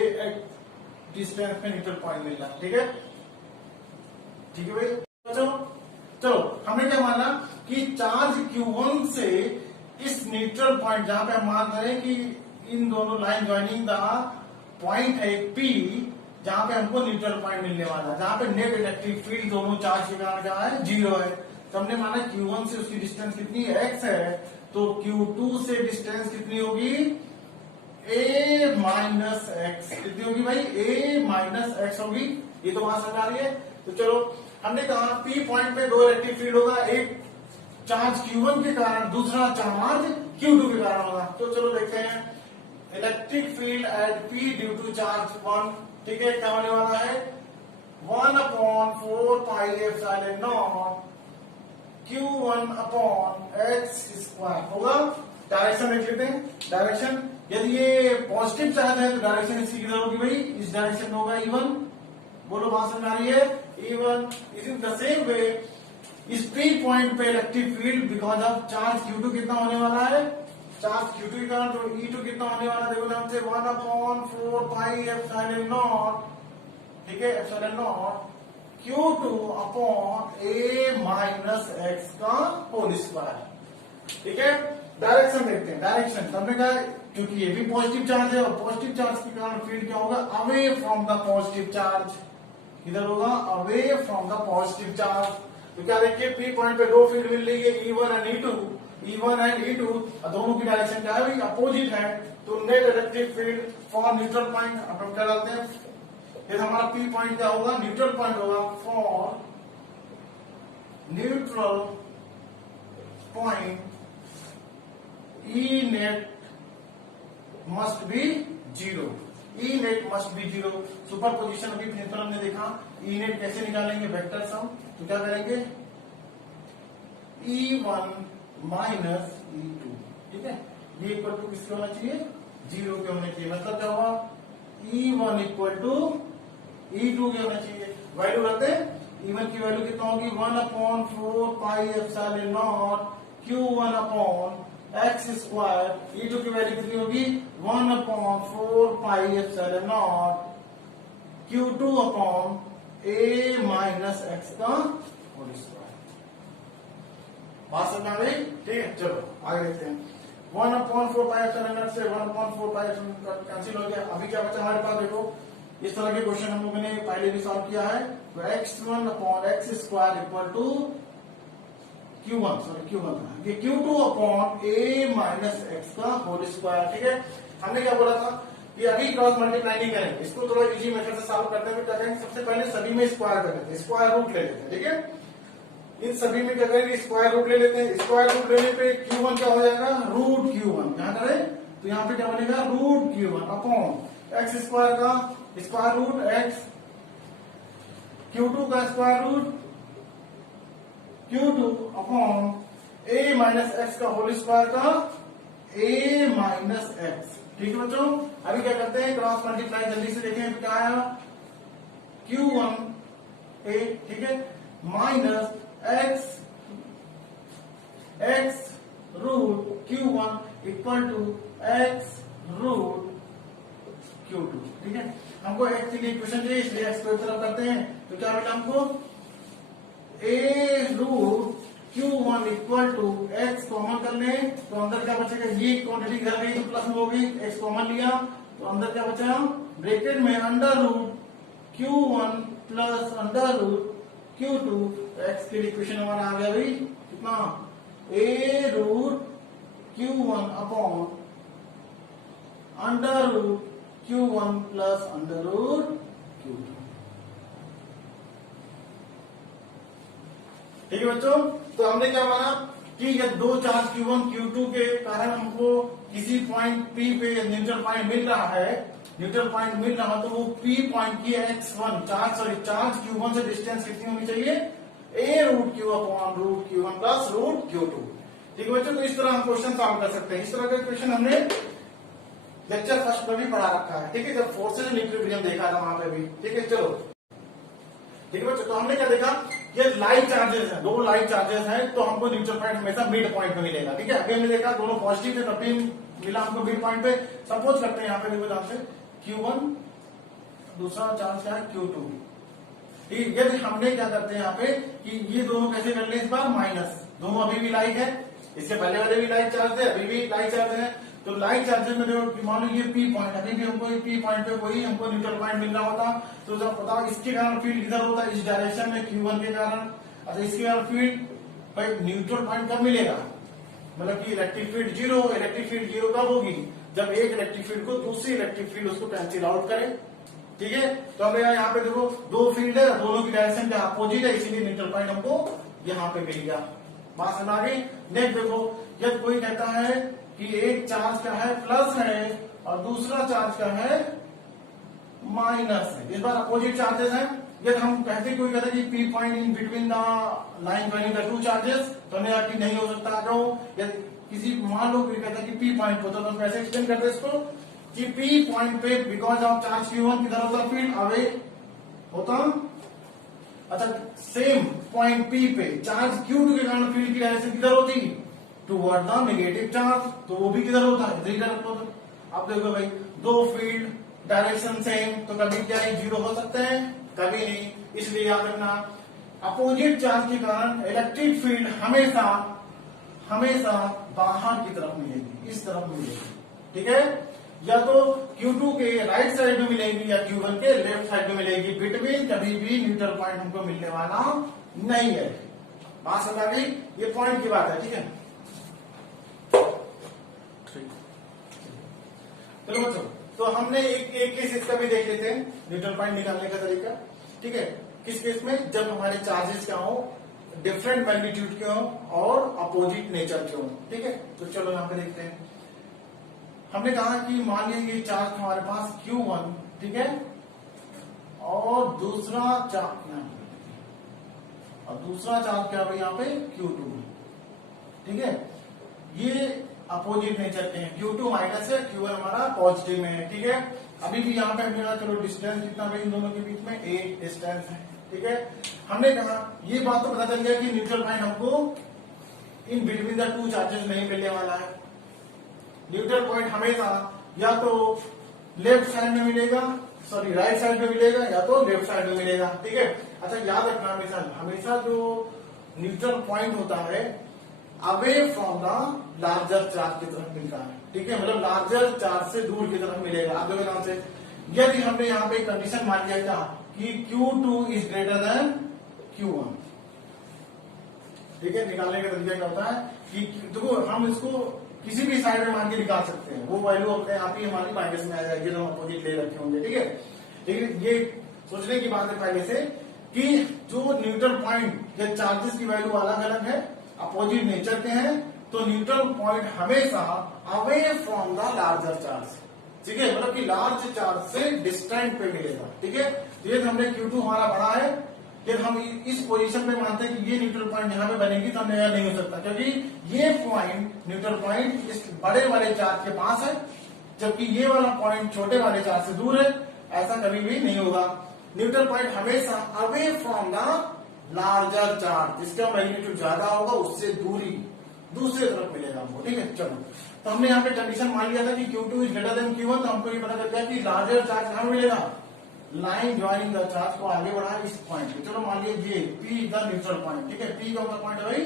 डिस्टेंस में न्यूट्रल पॉइंट मिल रहा है। ठीक है, ठीक है भाई। चलो हमने क्या माना कि चार्ज Q1 से इस न्यूट्रल पॉइंट, जहां पे हम मान रहे हैं कि इन दोनों लाइन ज्वाइनिंग द पॉइंट है P, जहां पे हमको न्यूट्रल पॉइंट मिलने वाला है, जहां पे नेट इलेक्ट्रिक फील्ड दोनों चार्ज के कारण क्या है, जीरो है। तो हमने माना Q1 से उसकी डिस्टेंस कितनी x है, तो Q2 से डिस्टेंस कितनी होगी, a माइनस एक्स। कितनी होगी भाई, a माइनस एक्स होगी। ये तो वहां समझ आ रही है। तो चलो हमने कहा P पॉइंट पे दो इलेक्ट्रिक फील्ड होगा, एक चार्ज Q1 के कारण, दूसरा चार्ज Q2 के कारण होगा। तो चलो देखते हैं, electric field at P due to charge 1। ठीक है, क्या होने वाला है, 1/4 pi epsilon not Q1 upon x square होगा। डायरेक्शन देख लेते हैं, डायरेक्शन यदि ये पॉजिटिव चार्ज है तो डायरेक्शन इसकी किधर होगी भाई, इस डायरेक्शन में होगा E1। बोलो बात समझ आ रही है, E1 is in the same वे इस P पॉइंट पे electric field because of charge Q2 कितना होने वाला है, चार्ज Q2 के कारण, तो E2 कितना होने वाला है, देखो ध्यान से, 1/4 पाई एप्सिलॉन नॉट। ठीक है, epsilon not Q2 upon a minus x का होल स्क्वायर। ठीक है, डायरेक्शन देखते हैं, डायरेक्शन हमने कहा क्योंकि ये भी पॉजिटिव चार्ज है और पॉजिटिव चार्ज के कारण फील्ड क्या होगा, away from the positive charge. किधर होगा, away from the positive charge. तो क्या देखिए P पॉइंट पे दो फील्ड मिल रही है, E1 एंड E2, और दोनों की डायरेक्शन क्या है, अपोजिट है। तो net electric field for neutral point अपन क्या डालते हैं, ये हमारा P पॉइंट क्या होगा, न्यूट्रल पॉइंट होगा, for neutral point E net must be zero. E net must be zero. Superposition अभी प्रिंसिपल हमने देखा, E नेट कैसे निकालेंगे, वेक्टर सम। तो क्या करेंगे, E1 माइनस E2। ठीक है, ये इक्वल टू किसके होना चाहिए, जीरो के होने चाहिए। मतलब क्या हुआ, E1 इक्वल टू E2 के होना चाहिए। वैल्यू रखते हैं, E1 की वैल्यू कितना होगी, 1/4 pi epsilon not Q1 upon X square. E2 की वैल्यू कितनी होगी, 1/4 pi epsilon not Q2 upon a minus x का होल स्क्वायर। बात समझ आ गई। ठीक है, चलो आगे देखते हैं। 1/4 से 1/4 कैंसिल हो गया। अभी क्या बचा हमारे पास, देखो इस तरह के क्वेश्चन हम लोगों ने पहले भी सॉल्व किया है। तो x1/x² इक्वल टू Q1 ये Q2/a-x का होल स्क्वायर। ठीक है, हमने क्या बोला था कि अभी क्रॉस मल्टीप्लाई नहीं करेंगे, इसको थोड़ा इजी मेथड से सॉल्व करते हैं। क्या करेंगे, सबसे पहले सभी में स्क्वायर कर लेते हैं, स्क्वायर रूट ले लेते हैं। ठीक है, इन सभी में क्या करेंगे, स्क्वायर रूट ले लेते हैं। स्क्वायर रूट लेने पे Q1 क्या हो जाएगा, रूट Q1। यहाँ करें तो यहाँ पे क्या बनेगा, root Q1 upon X square का स्क्वायर रूट एक्स, Q2 का square root Q2 upon a-x का होल स्क्वायर का a-x। ठीक है बच्चों, अभी क्या करते हैं, क्रॉस मल्टीप्लाई जल्दी से देखें तो क्या आया, Q1a, ठीक है, minus x root Q1 equal to x root Q2। ठीक है, हमको x के लिए इक्वेशन चाहिए, इसलिए x को एक तरफ करते हैं। तो क्या बेटा, हमको a root Q1 equal to x common कर ले तो अंदर क्या बचेगा, ये क्वांटिटी घर गई तो प्लस में होगी, x कॉमन लिया तो अंदर क्या बचा, ब्रैकेट में under root Q1 plus under root Q2। x के लिए इक्वेशन हमारा आ गया भाई कितना, a root Q1 upon under root Q1 plus under root Q2। ठीक है बच्चों, तो हमने क्या माना कि ये दो चार्ज Q1 Q2 के कारण हमको किसी पॉइंट P पे न्यूट्रल पॉइंट मिल रहा है, न्यूट्रल पॉइंट मिल रहा तो वो P पॉइंट की x1 चार्ज Q1 से डिस्टेंस कितनी होनी चाहिए, a root Q upon root Q1 plus root Q2। ठीक है बच्चों, तो इस तरह हम क्वेश्चन सॉल्व कर सकते हैं। इस तरह का क्वेश्चन हमने लेक्चर फर्स्ट में भी पढ़ा रखा है। ठीक है, जब फोर्सेज एंड इक्विलिब्रियम देखा था वहां पे भी। ठीक है, चलो ठीक है बच्चों, तो हमने क्या देखा, ये लाइव चार्जेस है, दो लाइव चार्जेस हैं तो हमको न्यूट्रल पॉइंट हमेशा मिड पॉइंट पे मिलेगा। ठीक है, अभी हमने देखा दोनों पॉजिटिव थे तब भी मिला हमको मिड पॉइंट पे। सपोज करते हैं यहाँ पे देखो ध्यान से, Q1 दूसरा चार्ज क्या है Q2। ठीक, यदि हमने क्या करते हैं यहाँ पे कि ये दोनों कैसे कर ले, इस बार माइनस, दोनों अभी भी लाइव है, इसके पहले वाले भी लाइव चार्ज थे, अभी भी लाइव चार्ज है। तो लाइव चार्जेस में देखो मान लो ये P पॉइंट, अभी भी हमको ये P पॉइंट पे कोई हमको न्यूट्रल पॉइंट मिल रहा होता तो जब बताओ इसके कारण फील्ड किधर होता है, इस डायरेक्शन में Q1 के कारण। अच्छा, इसके कारण फील्ड भाई न्यूट्रल पॉइंट कब मिलेगा, मतलब कि electric field zero. Electric field zero कब होगी, जब एक इलेक्ट्रिक फील्ड को दूसरी इलेक्ट्रिक फील्ड उसको कैंसिल आउट करे। ठीक है, तो हमें यहाँ पे देखो दो फील्ड है, दोनों की डायरेक्शन क्या अपोजिट है, इसीलिए न्यूट्रल पॉइंट हमको यहाँ पे मिल गया। बात समझ आ गई। नेक्स्ट देखो, जब कोई कहता है कि एक चार्ज का है प्लस है और दूसरा चार्ज का है माइनस है, इस बार अपोजिट चार्जेस हैं। यदि हम कहते कोई कहता है कि P point in between the line joining the two charges, तो हमने कि नहीं हो सकता। क्यों, यदि किसी मान लो कोई कहता है कि P पॉइंट होता तो हम कैसे एक्सप्लेन करते इसको कि P पॉइंट पे बिकॉज ऑफ चार्ज Q1 किधर होता, फील्ड अवे होता। अच्छा, सेम पॉइंट P पे चार्ज Q2 के कारण फील्ड की डायरेक्शन किधर होती, टुवर्ड द नेगेटिव चार्ज, तो वो भी किधर होता है, इधर होता। अब देखो भाई, दो फील्ड डायरेक्शन सेम तो कभी क्या जीरो हो सकते हैं, कभी नहीं। इसलिए याद रखना, अपोजिट चार्ज के कारण इलेक्ट्रिक फील्ड हमेशा हमेशा बाहर की तरफ मिलेगी, इस तरफ मिलेगी। ठीक है, या तो Q2 के राइट साइड में मिलेगी या Q1 के लेफ्ट साइड में मिलेगी, बिटवीन कभी भी न्यूट्रल पॉइंट हमको मिलने वाला नहीं है। बात समझ आ गई, ये पॉइंट की बात है। ठीक है, चलो बच्चों, तो हमने एक केस इसका भी देख लेते हैं, न्यूट्रल पॉइंट निकालने का तरीका। ठीक है, किस केस में, जब हमारे चार्जेस क्या हो, डिफरेंट मैग्नीट्यूड के हो और अपोजिट नेचर के हो। ठीक है, तो चलो यहाँ पे देखते हैं। हमने कहा कि मान लीजिए ये चार्ज हमारे पास Q1, ठीक है, और दूसरा चार्ज क्या भाई यहाँ पे Q2। ठीक है, ये अपोजिट नेचर के हैं, Q2 माइनस है, Q1 हमारा पॉजिटिव में है। ठीक है, अभी भी यहाँ पे हमने चलो डिस्टेंस कितना भाई इन दोनों के बीच में, एक डिस्टेंस है। ठीक है, हमने कहा ये बात तो पता चल गया कि न्यूट्रल पॉइंट हमको in between the two charges नहीं मिलने वाला है। न्यूट्रल पॉइंट हमेशा या तो लेफ्ट साइड में मिलेगा, सॉरी राइट साइड में मिलेगा, या तो लेफ्ट साइड में मिलेगा। ठीक है, अच्छा याद रखना, हमेशा जो न्यूट्रल पॉइंट होता है away from the larger charge की तरफ मिलता है। ठीक है, मतलब लार्जर चार्ज से दूर की तरफ मिलेगा। आप देखो ध्यान से, यदि हमने यहाँ पे कंडीशन मान लिया क्या कि Q2 is greater than Q1। ठीक है, निकालने का तरीका क्या होता है कि देखो हम इसको किसी भी साइड में मान के निकाल सकते हैं, वो वैल्यू अपने आप ही हमारी माइनस में आ जाएगी जब हम अपोजिट ले रखे होंगे। ठीक है, लेकिन ये सोचने की बात है पहले से कि जो न्यूट्रल पॉइंट या चार्जेस की वैल्यू अलग अलग है, अपोजिट नेचर के हैं, तो न्यूट्रल पॉइंट हमेशा away from the larger charge. ठीक है, मतलब कि लार्ज चार्ज से डिस्टेंट पे मिलेगा। ठीक है, तो ये हमने Q2 हमारा बड़ा है, फिर हम इस पोजीशन पे मानते हैं कि ये न्यूट्रल पॉइंट यहाँ पे बनेगी, तो नया नहीं हो सकता क्योंकि ये पॉइंट न्यूट्रल पॉइंट इस बड़े वाले चार्ज के पास है, जबकि ये वाला पॉइंट छोटे वाले चार्ज से दूर है। ऐसा कभी भी नहीं होगा। न्यूट्रल पॉइंट हमेशा away from the larger charge, जिसका मैग्नीट्यूड ज्यादा होगा उससे दूरी दूसरे तरफ मिलेगा हमको। ठीक है, चलो तो हमने यहाँ पे कंडीशन मान लिया था कि Q2 is greater than Q1, तो हमको ये पता चल गया कि लार्जर चार्ज कहाँ मिलेगा, लाइन ज्वाइनिंग द चार्ज को आगे बढ़ा इस पॉइंट पे। चलो मान लीजिए P द न्यूट्रल पॉइंट। ठीक है, P कौन सा पॉइंट है भाई,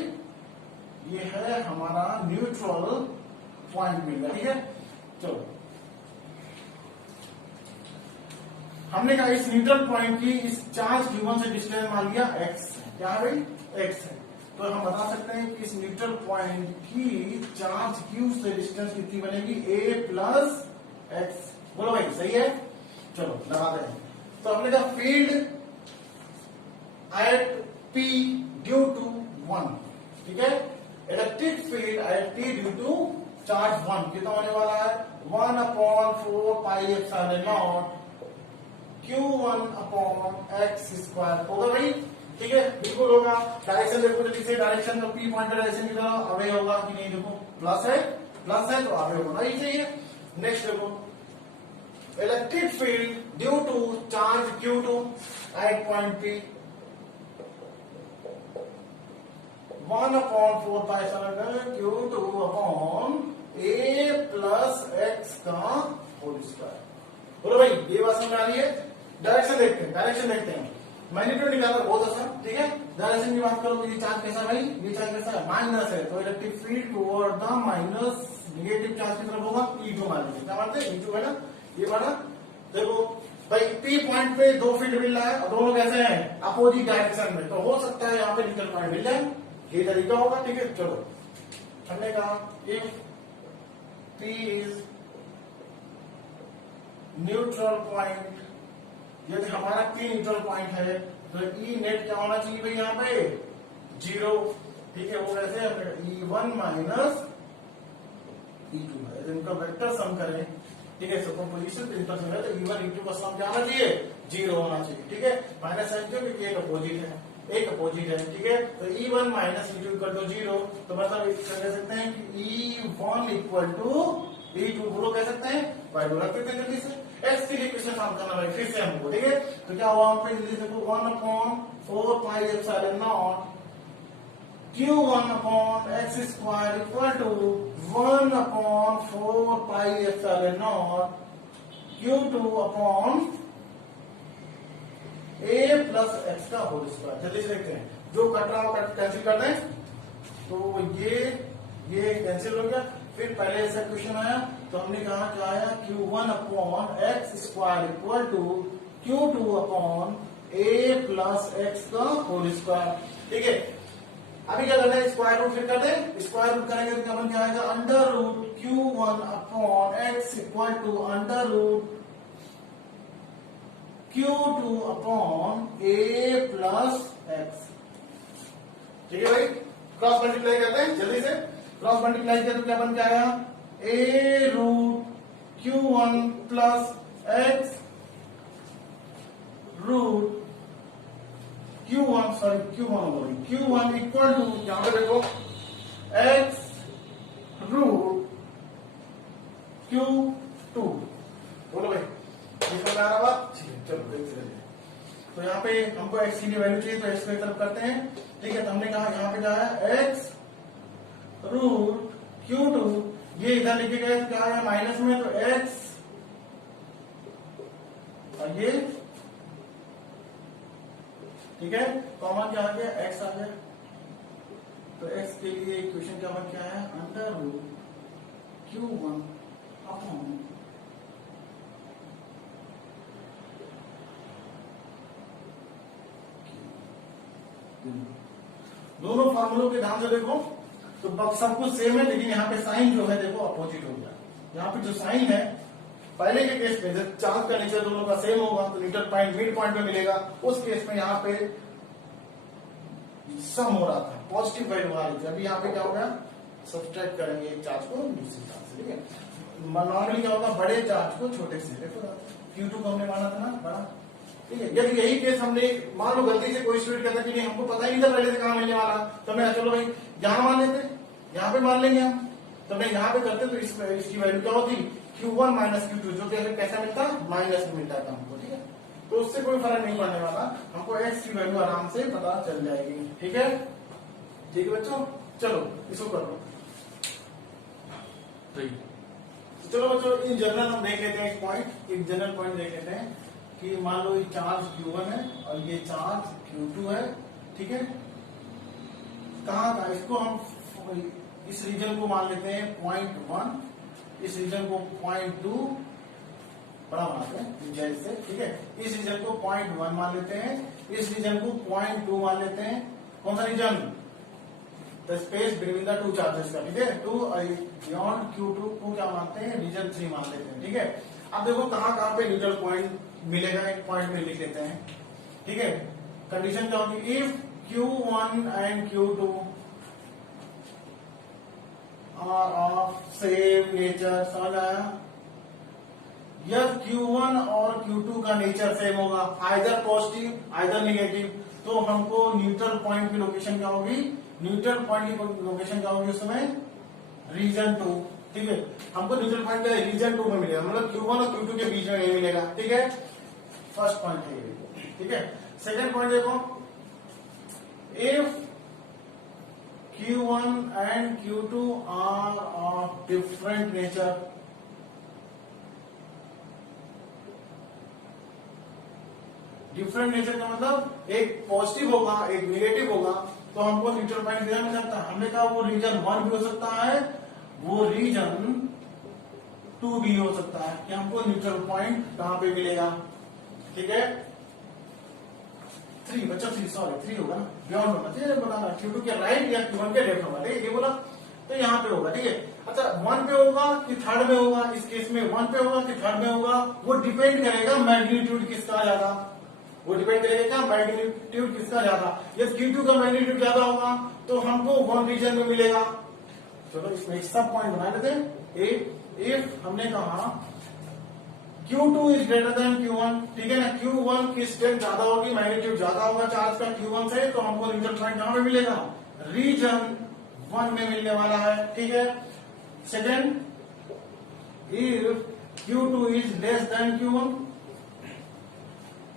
ये है हमारा न्यूट्रल पॉइंट मिल गया। ठीक है, चलो हमने कहा इस न्यूट्रल पॉइंट की इस चार्ज Q1 से डिस्टेंस मान लिया x है। क्या है भाई, x है। तो हम बता सकते हैं कि इस न्यूट्रल पॉइंट की चार्ज Q से डिस्टेंस कितनी बनेगी, a प्लस x। बोलो भाई सही है, चलो लगाते हैं। तो हमने कहा field at P due to 1। ठीक है, electric field at P due to charge 1 कितना होने वाला है, 1/4 pi epsilon not Q1 upon x square होगा भाई। ठीक है, बिल्कुल होगा। डायरेक्शन देखो जल्दी से, डायरेक्शन तो P पॉइंट डायरेक्शन की तरह अवे होगा कि नहीं, देखो प्लस है तो अवे होना ही चाहिए। नेक्स्ट देखो, electric field due to charge Q2 at point P 1/4 pi epsilon Q2 upon a plus x का होल स्क्वायर। बोलो भाई ये बात समझ आ रही है। डायरेक्शन देखते हैं, मैग्नीट्यूड निकालना बहुत आसान। ठीक है, डायरेक्शन की बात करो, ये चार्ज कैसा भाई, ये चार्ज कैसा है, माइनस है, तो electric field toward the minus negative charge की तरफ होगा। E2 मान लीजिए, क्या मानते हैं, E2 है ना, ये वाला। देखो भाई P पॉइंट पे दो फील्ड मिल रहा है और दोनों कैसे हैं, अपोजिट डायरेक्शन में, तो हो सकता है यहाँ पे न्यूट्रल पॉइंट मिल जाए, ये तरीका होगा। ठीक है, चलो हमने कहा if P is neutral point, यदि हमारा P न्यूट्रल पॉइंट है तो E नेट क्या होना चाहिए भाई, यहाँ पे 0। ठीक है, वो कैसे E1 माइनस E2 है, इनका वेक्टर सम करें। ठीक है, सुपरपोजिशन प्रिंसिपल से है तो E1 E2 का सम क्या होना चाहिए, 0 होना चाहिए। ठीक है, माइनस साइन क्यों, क्योंकि एक अपोजिट है। ठीक है, तो E1 minus E2 equal to 0, तो मतलब कह सकते हैं कि E1 इक्वल टू E2 बोलो कह सकते हैं। वैल्यू रख देते हैं जल्दी से, x के लिए क्वेश्चन सॉल्व करना भाई फिर से हमको। ठीक है, तो क्या हुआ हम पे जल्दी से, 1/4 pi epsilon not Q1 upon x square equal to 1/4 pi epsilon not Q2 upon a plus x का होल स्क्वायर। जल्दी से देखते हैं, जो कट रहा हो कैंसिल कर दें, तो ये कैंसिल हो गया। फिर पहले ऐसा क्वेश्चन आया तो हमने कहा क्या आया, Q1 upon x square equal to Q2 upon a plus x का होल स्क्वायर। ठीक है, अभी क्या करना है, स्क्वायर रूट फिर कर दें, स्क्वायर रूट करेंगे तो क्या बन के आएगा, under root Q1 upon x equal to under root Q2 upon a plus x। ठीक है भाई, क्रॉस मल्टीप्लाई करते हैं जल्दी से, क्रॉस मल्टीप्लाई किया तो क्या बन के आया, a root Q1 plus x root Q1 equal to, यहां पे देखो x रूट Q2। बोलो भाई समझ आ रहा बात, ठीक है, चलो देखते रहिए। तो यहाँ पे हमको x की वैल्यू चाहिए तो x की तरफ करते हैं। ठीक है, तो हमने कहा यहाँ पे क्या है, x रूट Q2, ये इधर लिखे गए तो क्या है माइनस में, तो x और ये, ठीक है, कॉमन क्या आ गया, x आ गया। तो x के लिए इक्वेशन क्या बन क्या है, अंडर रूट Q1 अपॉन दोनों फार्मूलों के ध्यान से देखो तो सब कुछ सेम है, लेकिन यहाँ पे साइन जो है देखो अपोजिट हो गया। यहाँ पे जो साइन है पहले के केस में जब चार्ज का नेचर दोनों का सेम होगा तो न्यूट्रल पॉइंट मिड पॉइंट में मिलेगा, उस केस में यहाँ पे सम हो रहा था, पॉजिटिव वैल्यू आ रही थी। अभी यहाँ पे क्या हो गया, सब्सट्रैक्ट करेंगे एक चार्ज को दूसरे चार्ज से, ठीक है। नॉर्मली क्या होगा, बड़े चार्ज को छोटे से, देखो Q2 को हमने माना था ना बड़ा, ठीक है। यदि यही केस हमने मान लो गलती से कोई स्टूडेंट कहता कि नहीं हमको पता ही नहीं था पहले से कहाँ मिलने वाला, तो मैं चलो भाई यहाँ मान लेते, यहाँ पे मान लेंगे हम, तो मैं यहाँ पे करते तो इसकी वैल्यू क्या होती, Q1 माइनस Q2, जो कि कैसा मिलता, माइनस में मिलता था हमको, ठीक है। तो उससे कोई फर्क नहीं पड़ने वाला, हमको x की वैल्यू आराम से पता चल जाएगी, ठीक है। ठीक है बच्चों, चलो इसको कर लो। तो चलो बच्चों इन जनरल हम देख लेते हैं एक पॉइंट, एक जनरल पॉइंट देख लेते हैं कि मान लो ये चार्ज Q1 है और ये चार्ज Q2 है, ठीक है। कहाँ का, इसको हम इस रीजन को मान लेते हैं 0.1, इस रीजन को 0.2 बड़ा बनाते हैं जैसे, ठीक है। इस रीजन को 0.1 मान लेते हैं, इस रीजन को 0.2 मान लेते हैं। कौन सा region, the space between the two charges का, ठीक है। 2 बियॉन्ड Q2 को क्या मानते हैं, रीजन 3 मान लेते हैं, ठीक है। अब देखो कहाँ कहाँ पे न्यूट्रल पॉइंट मिलेगा, एक पॉइंट में लिख लेते हैं, ठीक है। कंडीशन क्या होगी, if Q1 and Q2 are of same nature, समझ आया। यदि Q1 और Q2 का नेचर सेम होगा, आइदर पॉजिटिव आइदर निगेटिव, तो हमको न्यूट्रल पॉइंट की लोकेशन क्या होगी, न्यूट्रल पॉइंट की लोकेशन क्या होगी उस समय, रीजन 2, ठीक है। हमको न्यूट्रल पॉइंट क्या रीजन 2 में मिलेगा, मतलब Q1 और Q2 के बीच में नहीं मिलेगा, ठीक है। फर्स्ट पॉइंट है ये, ठीक है। सेकेंड पॉइंट देखो, if Q1 and Q2 are of different nature, different nature का मतलब एक पॉजिटिव होगा एक निगेटिव होगा, तो हमको न्यूट्रल पॉइंट दिया नहीं सकता। हमने कहा वो रीजन 1 भी हो सकता है, वो रीजन 2 भी हो सकता है, कि हमको न्यूट्रल पॉइंट कहां पे मिलेगा, ठीक है। 3 बच्चा 3 सॉरी 3 होगा ना, बियॉन्ड होना चाहिए बताना, Q2 के राइट या Q1 के लेफ्ट होगा, ठीक है, ये बोला तो यहाँ पे होगा, ठीक है। अच्छा 1 पे होगा कि थर्ड में होगा, इस केस में 1 पे होगा कि थर्ड में होगा, वो डिपेंड करेगा मैग्नीट्यूड किसका ज्यादा, वो डिपेंड करेगा क्या, मैग्नीट्यूड किसका ज्यादा। यदि Q2 का मैग्नीट्यूड ज्यादा होगा तो हमको 1 रीजन में मिलेगा। चलो इसमें एक सब पॉइंट बना लेते हैं। इफ हमने कहा Q2 is greater than Q1, ठीक है ना, Q1 की स्ट्रेंथ ज्यादा होगी, मैग्नीट्यूड ज्यादा होगा चार्ज का Q1 से, तो हमको न्यूट्रल पॉइंट कहां पे मिलेगा, रीजन 1 में मिलने वाला है, ठीक है। Second, if Q2 is less than Q1,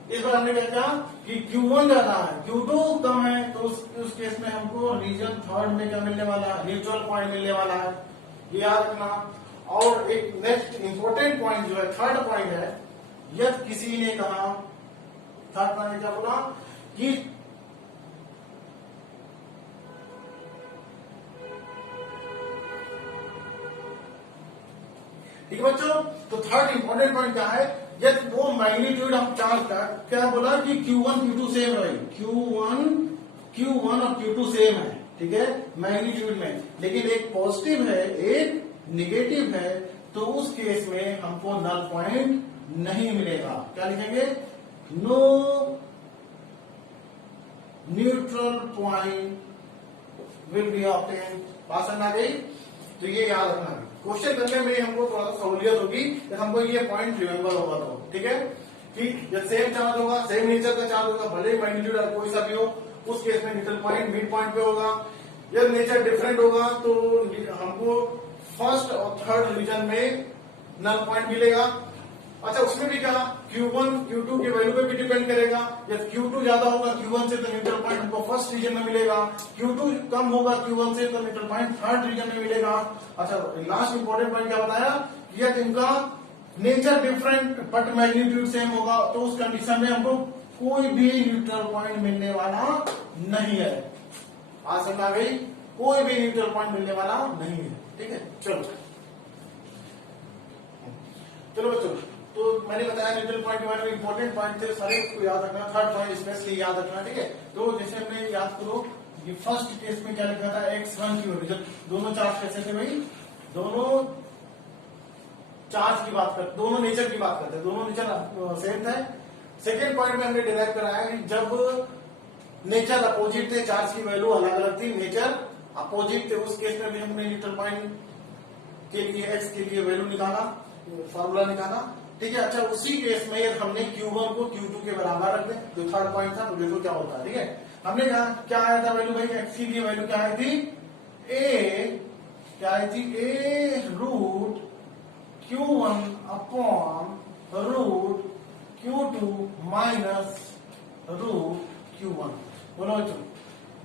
इस बार हमने क्या किया कि Q1 ज्यादा है Q2 कम है, तो उस केस में हमको रीजन 3 में क्या मिलने वाला है, न्यूट्रल पॉइंट मिलने वाला है, ये याद रखना। और एक नेक्स्ट इंपॉर्टेंट पॉइंट जो है, थर्ड पॉइंट है, यदि किसी ने कहा, थर्ड पॉइंट क्या बोला कि ठीक है बच्चों, तो थर्ड इंपॉर्टेंट पॉइंट क्या है, यदि वो मैग्नीट्यूड ऑफ चार्ज का क्या बोला कि Q1 Q2 सेम है, Q1 और Q2 सेम है, ठीक है, मैग्नीट्यूड में, लेकिन एक पॉजिटिव है एक निगेटिव है, तो उस केस में हमको नल पॉइंट नहीं मिलेगा। क्या लिखेंगे, no neutral point will be obtained. बात समझ आ गई, तो ये याद रखना, क्वेश्चन करने में हमको थोड़ा सा सहूलियत होगी जब हमको ये पॉइंट रिमेंबर होगा, तो ठीक है कि जब सेम चार्ज होगा सेम नेचर का चार्ज होगा, भले मैग्नीट्यूड कोई सा भी हो, उस केस में न्यूट्रल पॉइंट मिड पॉइंट पे होगा। जब नेचर डिफरेंट होगा तो हमको फर्स्ट और थर्ड रीजन में नल पॉइंट मिलेगा। अच्छा उसमें भी क्या, Q1 Q2 के वैल्यू पे भी डिपेंड करेगा, जब Q2 ज्यादा होगा Q1 से तो न्यूट्रल पॉइंट हमको फर्स्ट रीजन में मिलेगा, Q2 कम होगा Q1 से तो न्यूट्रल पॉइंट थर्ड रीजन में मिलेगा। अच्छा लास्ट इंपॉर्टेंट पॉइंट क्या बताया, यदि इनका nature different but magnitude same होगा, तो उस कंडीशन में हमको कोई भी न्यूट्रल पॉइंट मिलने वाला नहीं है। बात समझ आ गई, कोई भी न्यूट्रल पॉइंट मिलने वाला नहीं है। ठीक है, चलो चलो बच्चों, तो मैंने बताया न्यूट्रल पॉइंट के बारे में इंपॉर्टेंट पॉइंट थे सारे, उसको याद रखना। थर्ड पॉइंट स्पेशली याद रखना। ठीक है, तो जैसे हमने याद करो, ये फर्स्ट केस में क्या लिखा था, x1 की वैल्यू, जब दोनों चार्ज कैसे थे भाई, दोनों चार्ज की बात करते, दोनों नेचर की बात करते हैं, दोनों नेचर सेम था। सेकेंड पॉइंट में हमने डिराइव कराया कि जब नेचर अपोजिट थे, चार्ज की वैल्यू अलग अलग थी, नेचर अपोजिट थे, उस केस में भी हमने न्यूट्रल पॉइंट के लिए x के लिए वैल्यू निकाला, फॉर्मूला निकाला। ठीक है, अच्छा उसी केस में हमने Q1 को Q2 के बराबर रख दें, जो थर्ड पॉइंट था, तो देखो क्या होता है। ठीक है, हमने कहा क्या आया था वैल्यू भाई, x की लिए वैल्यू क्या आई थी, क्या आई थी, a root Q1 upon root Q2 minus root Q1। बोलो बच्चों,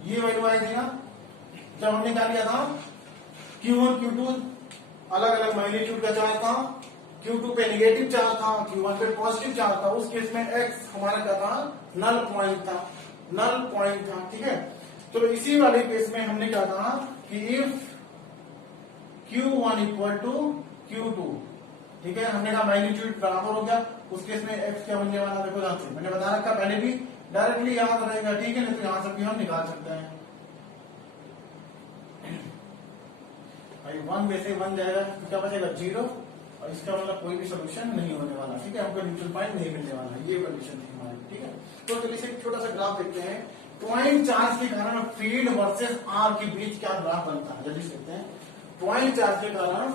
ये वैल्यू आई थी ना, जब हमने क्या लिया था, Q1 Q2 अलग अलग मैग्नीट्यूड का चार्ज था, Q2 पे नेगेटिव चार्ज था, Q1 पे पॉजिटिव चार्ज था, उस केस में x हमारा क्या था, नल पॉइंट था, नल पॉइंट था। ठीक है, तो इसी वाले केस में हमने क्या कहा कि if Q1 equal to Q2, ठीक है, हमने कहा मैग्नीट्यूड बराबर हो गया, उस केस में x क्या बनने वाला, देखो ध्यान से, मैंने बता रखा पहले भी, डायरेक्टली याद रहेगा। ठीक है, नहीं तो यहां से भी हम निकाल सकते हैं। भाई 1 में से 1 जाएगा तो क्या बचेगा, 0, और इसका मतलब कोई भी सोल्यूशन नहीं होने वाला। ठीक है, हमको न्यूट्रल पॉइंट नहीं मिलने वाला, ये कंडीशन थी हमारी। ठीक है, तो चलिए एक छोटा सा ग्राफ देखते हैं, पॉइंट चार्ज के कारण फील्ड वर्सेस आर के बीच क्या ग्राफ बनता है, जल्दी देखते हैं। पॉइंट चार्ज के कारण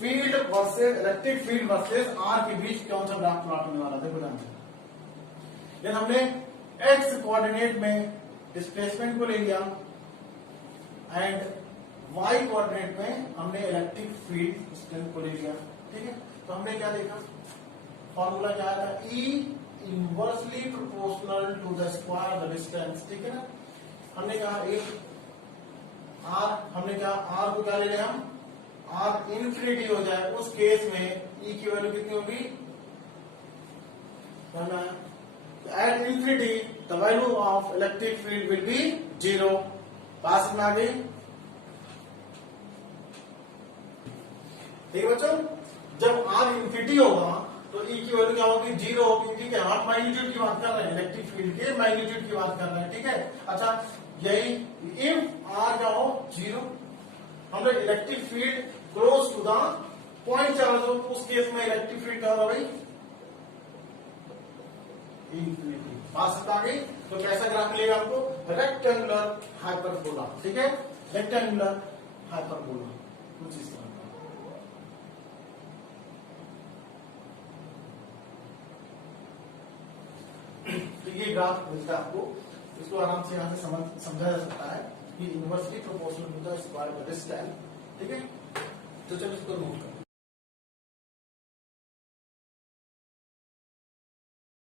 field versus electric field versus r के बीच कौन सा ग्राफ प्लॉट होने वाला, देखो ध्यान से। जब हमने एक्स कोऑर्डिनेट में डिस्प्लेसमेंट को ले लिया एंड वाई कोऑर्डिनेट में हमने इलेक्ट्रिक फील्ड स्ट्रेंथ को ले लिया। ठीक है, तो हमने क्या देखा, फॉर्मूला क्या आया था, E inversely proportional to the square the distance. ठीक है ना, हमने कहा एक R, हमने कहा R को क्या ले लिया हम, R इन्फिनिटी हो जाए, उस केस में E की वैल्यू कितनी होगी, at infinity the value of electric field will be 0। पास में आ गई। ठीक है बच्चों, जब R इन्फिनिटी होगा तो E की वैल्यू क्या होगी, 0 होगी। ठीक है, आप मैग्नीट्यूड की बात कर रहे हैं, इलेक्ट्रिक फील्ड के मैग्नीट्यूड की बात कर रहे हैं। ठीक है, अच्छा यही इफ R क्या हो 0, हम लोग electric field close to the point charge हो, उस केस में इलेक्ट्रिक फील्ड क्या होगा भाई, इन्फिनिटी। पास आ गई, तो कैसा ग्राफ मिलेगा आपको, रेक्टेंगुलर हाइपरबोला। ठीक है, रेक्टेंगुलर हाइपरबोला कुछ इस तरह। तो ये ग्राफ मिलता है आपको, इसको आराम से यहाँ से समझा जा सकता है कि inversely proportional to the square distance. ठीक है, तो चलो इसको नोट करते हैं।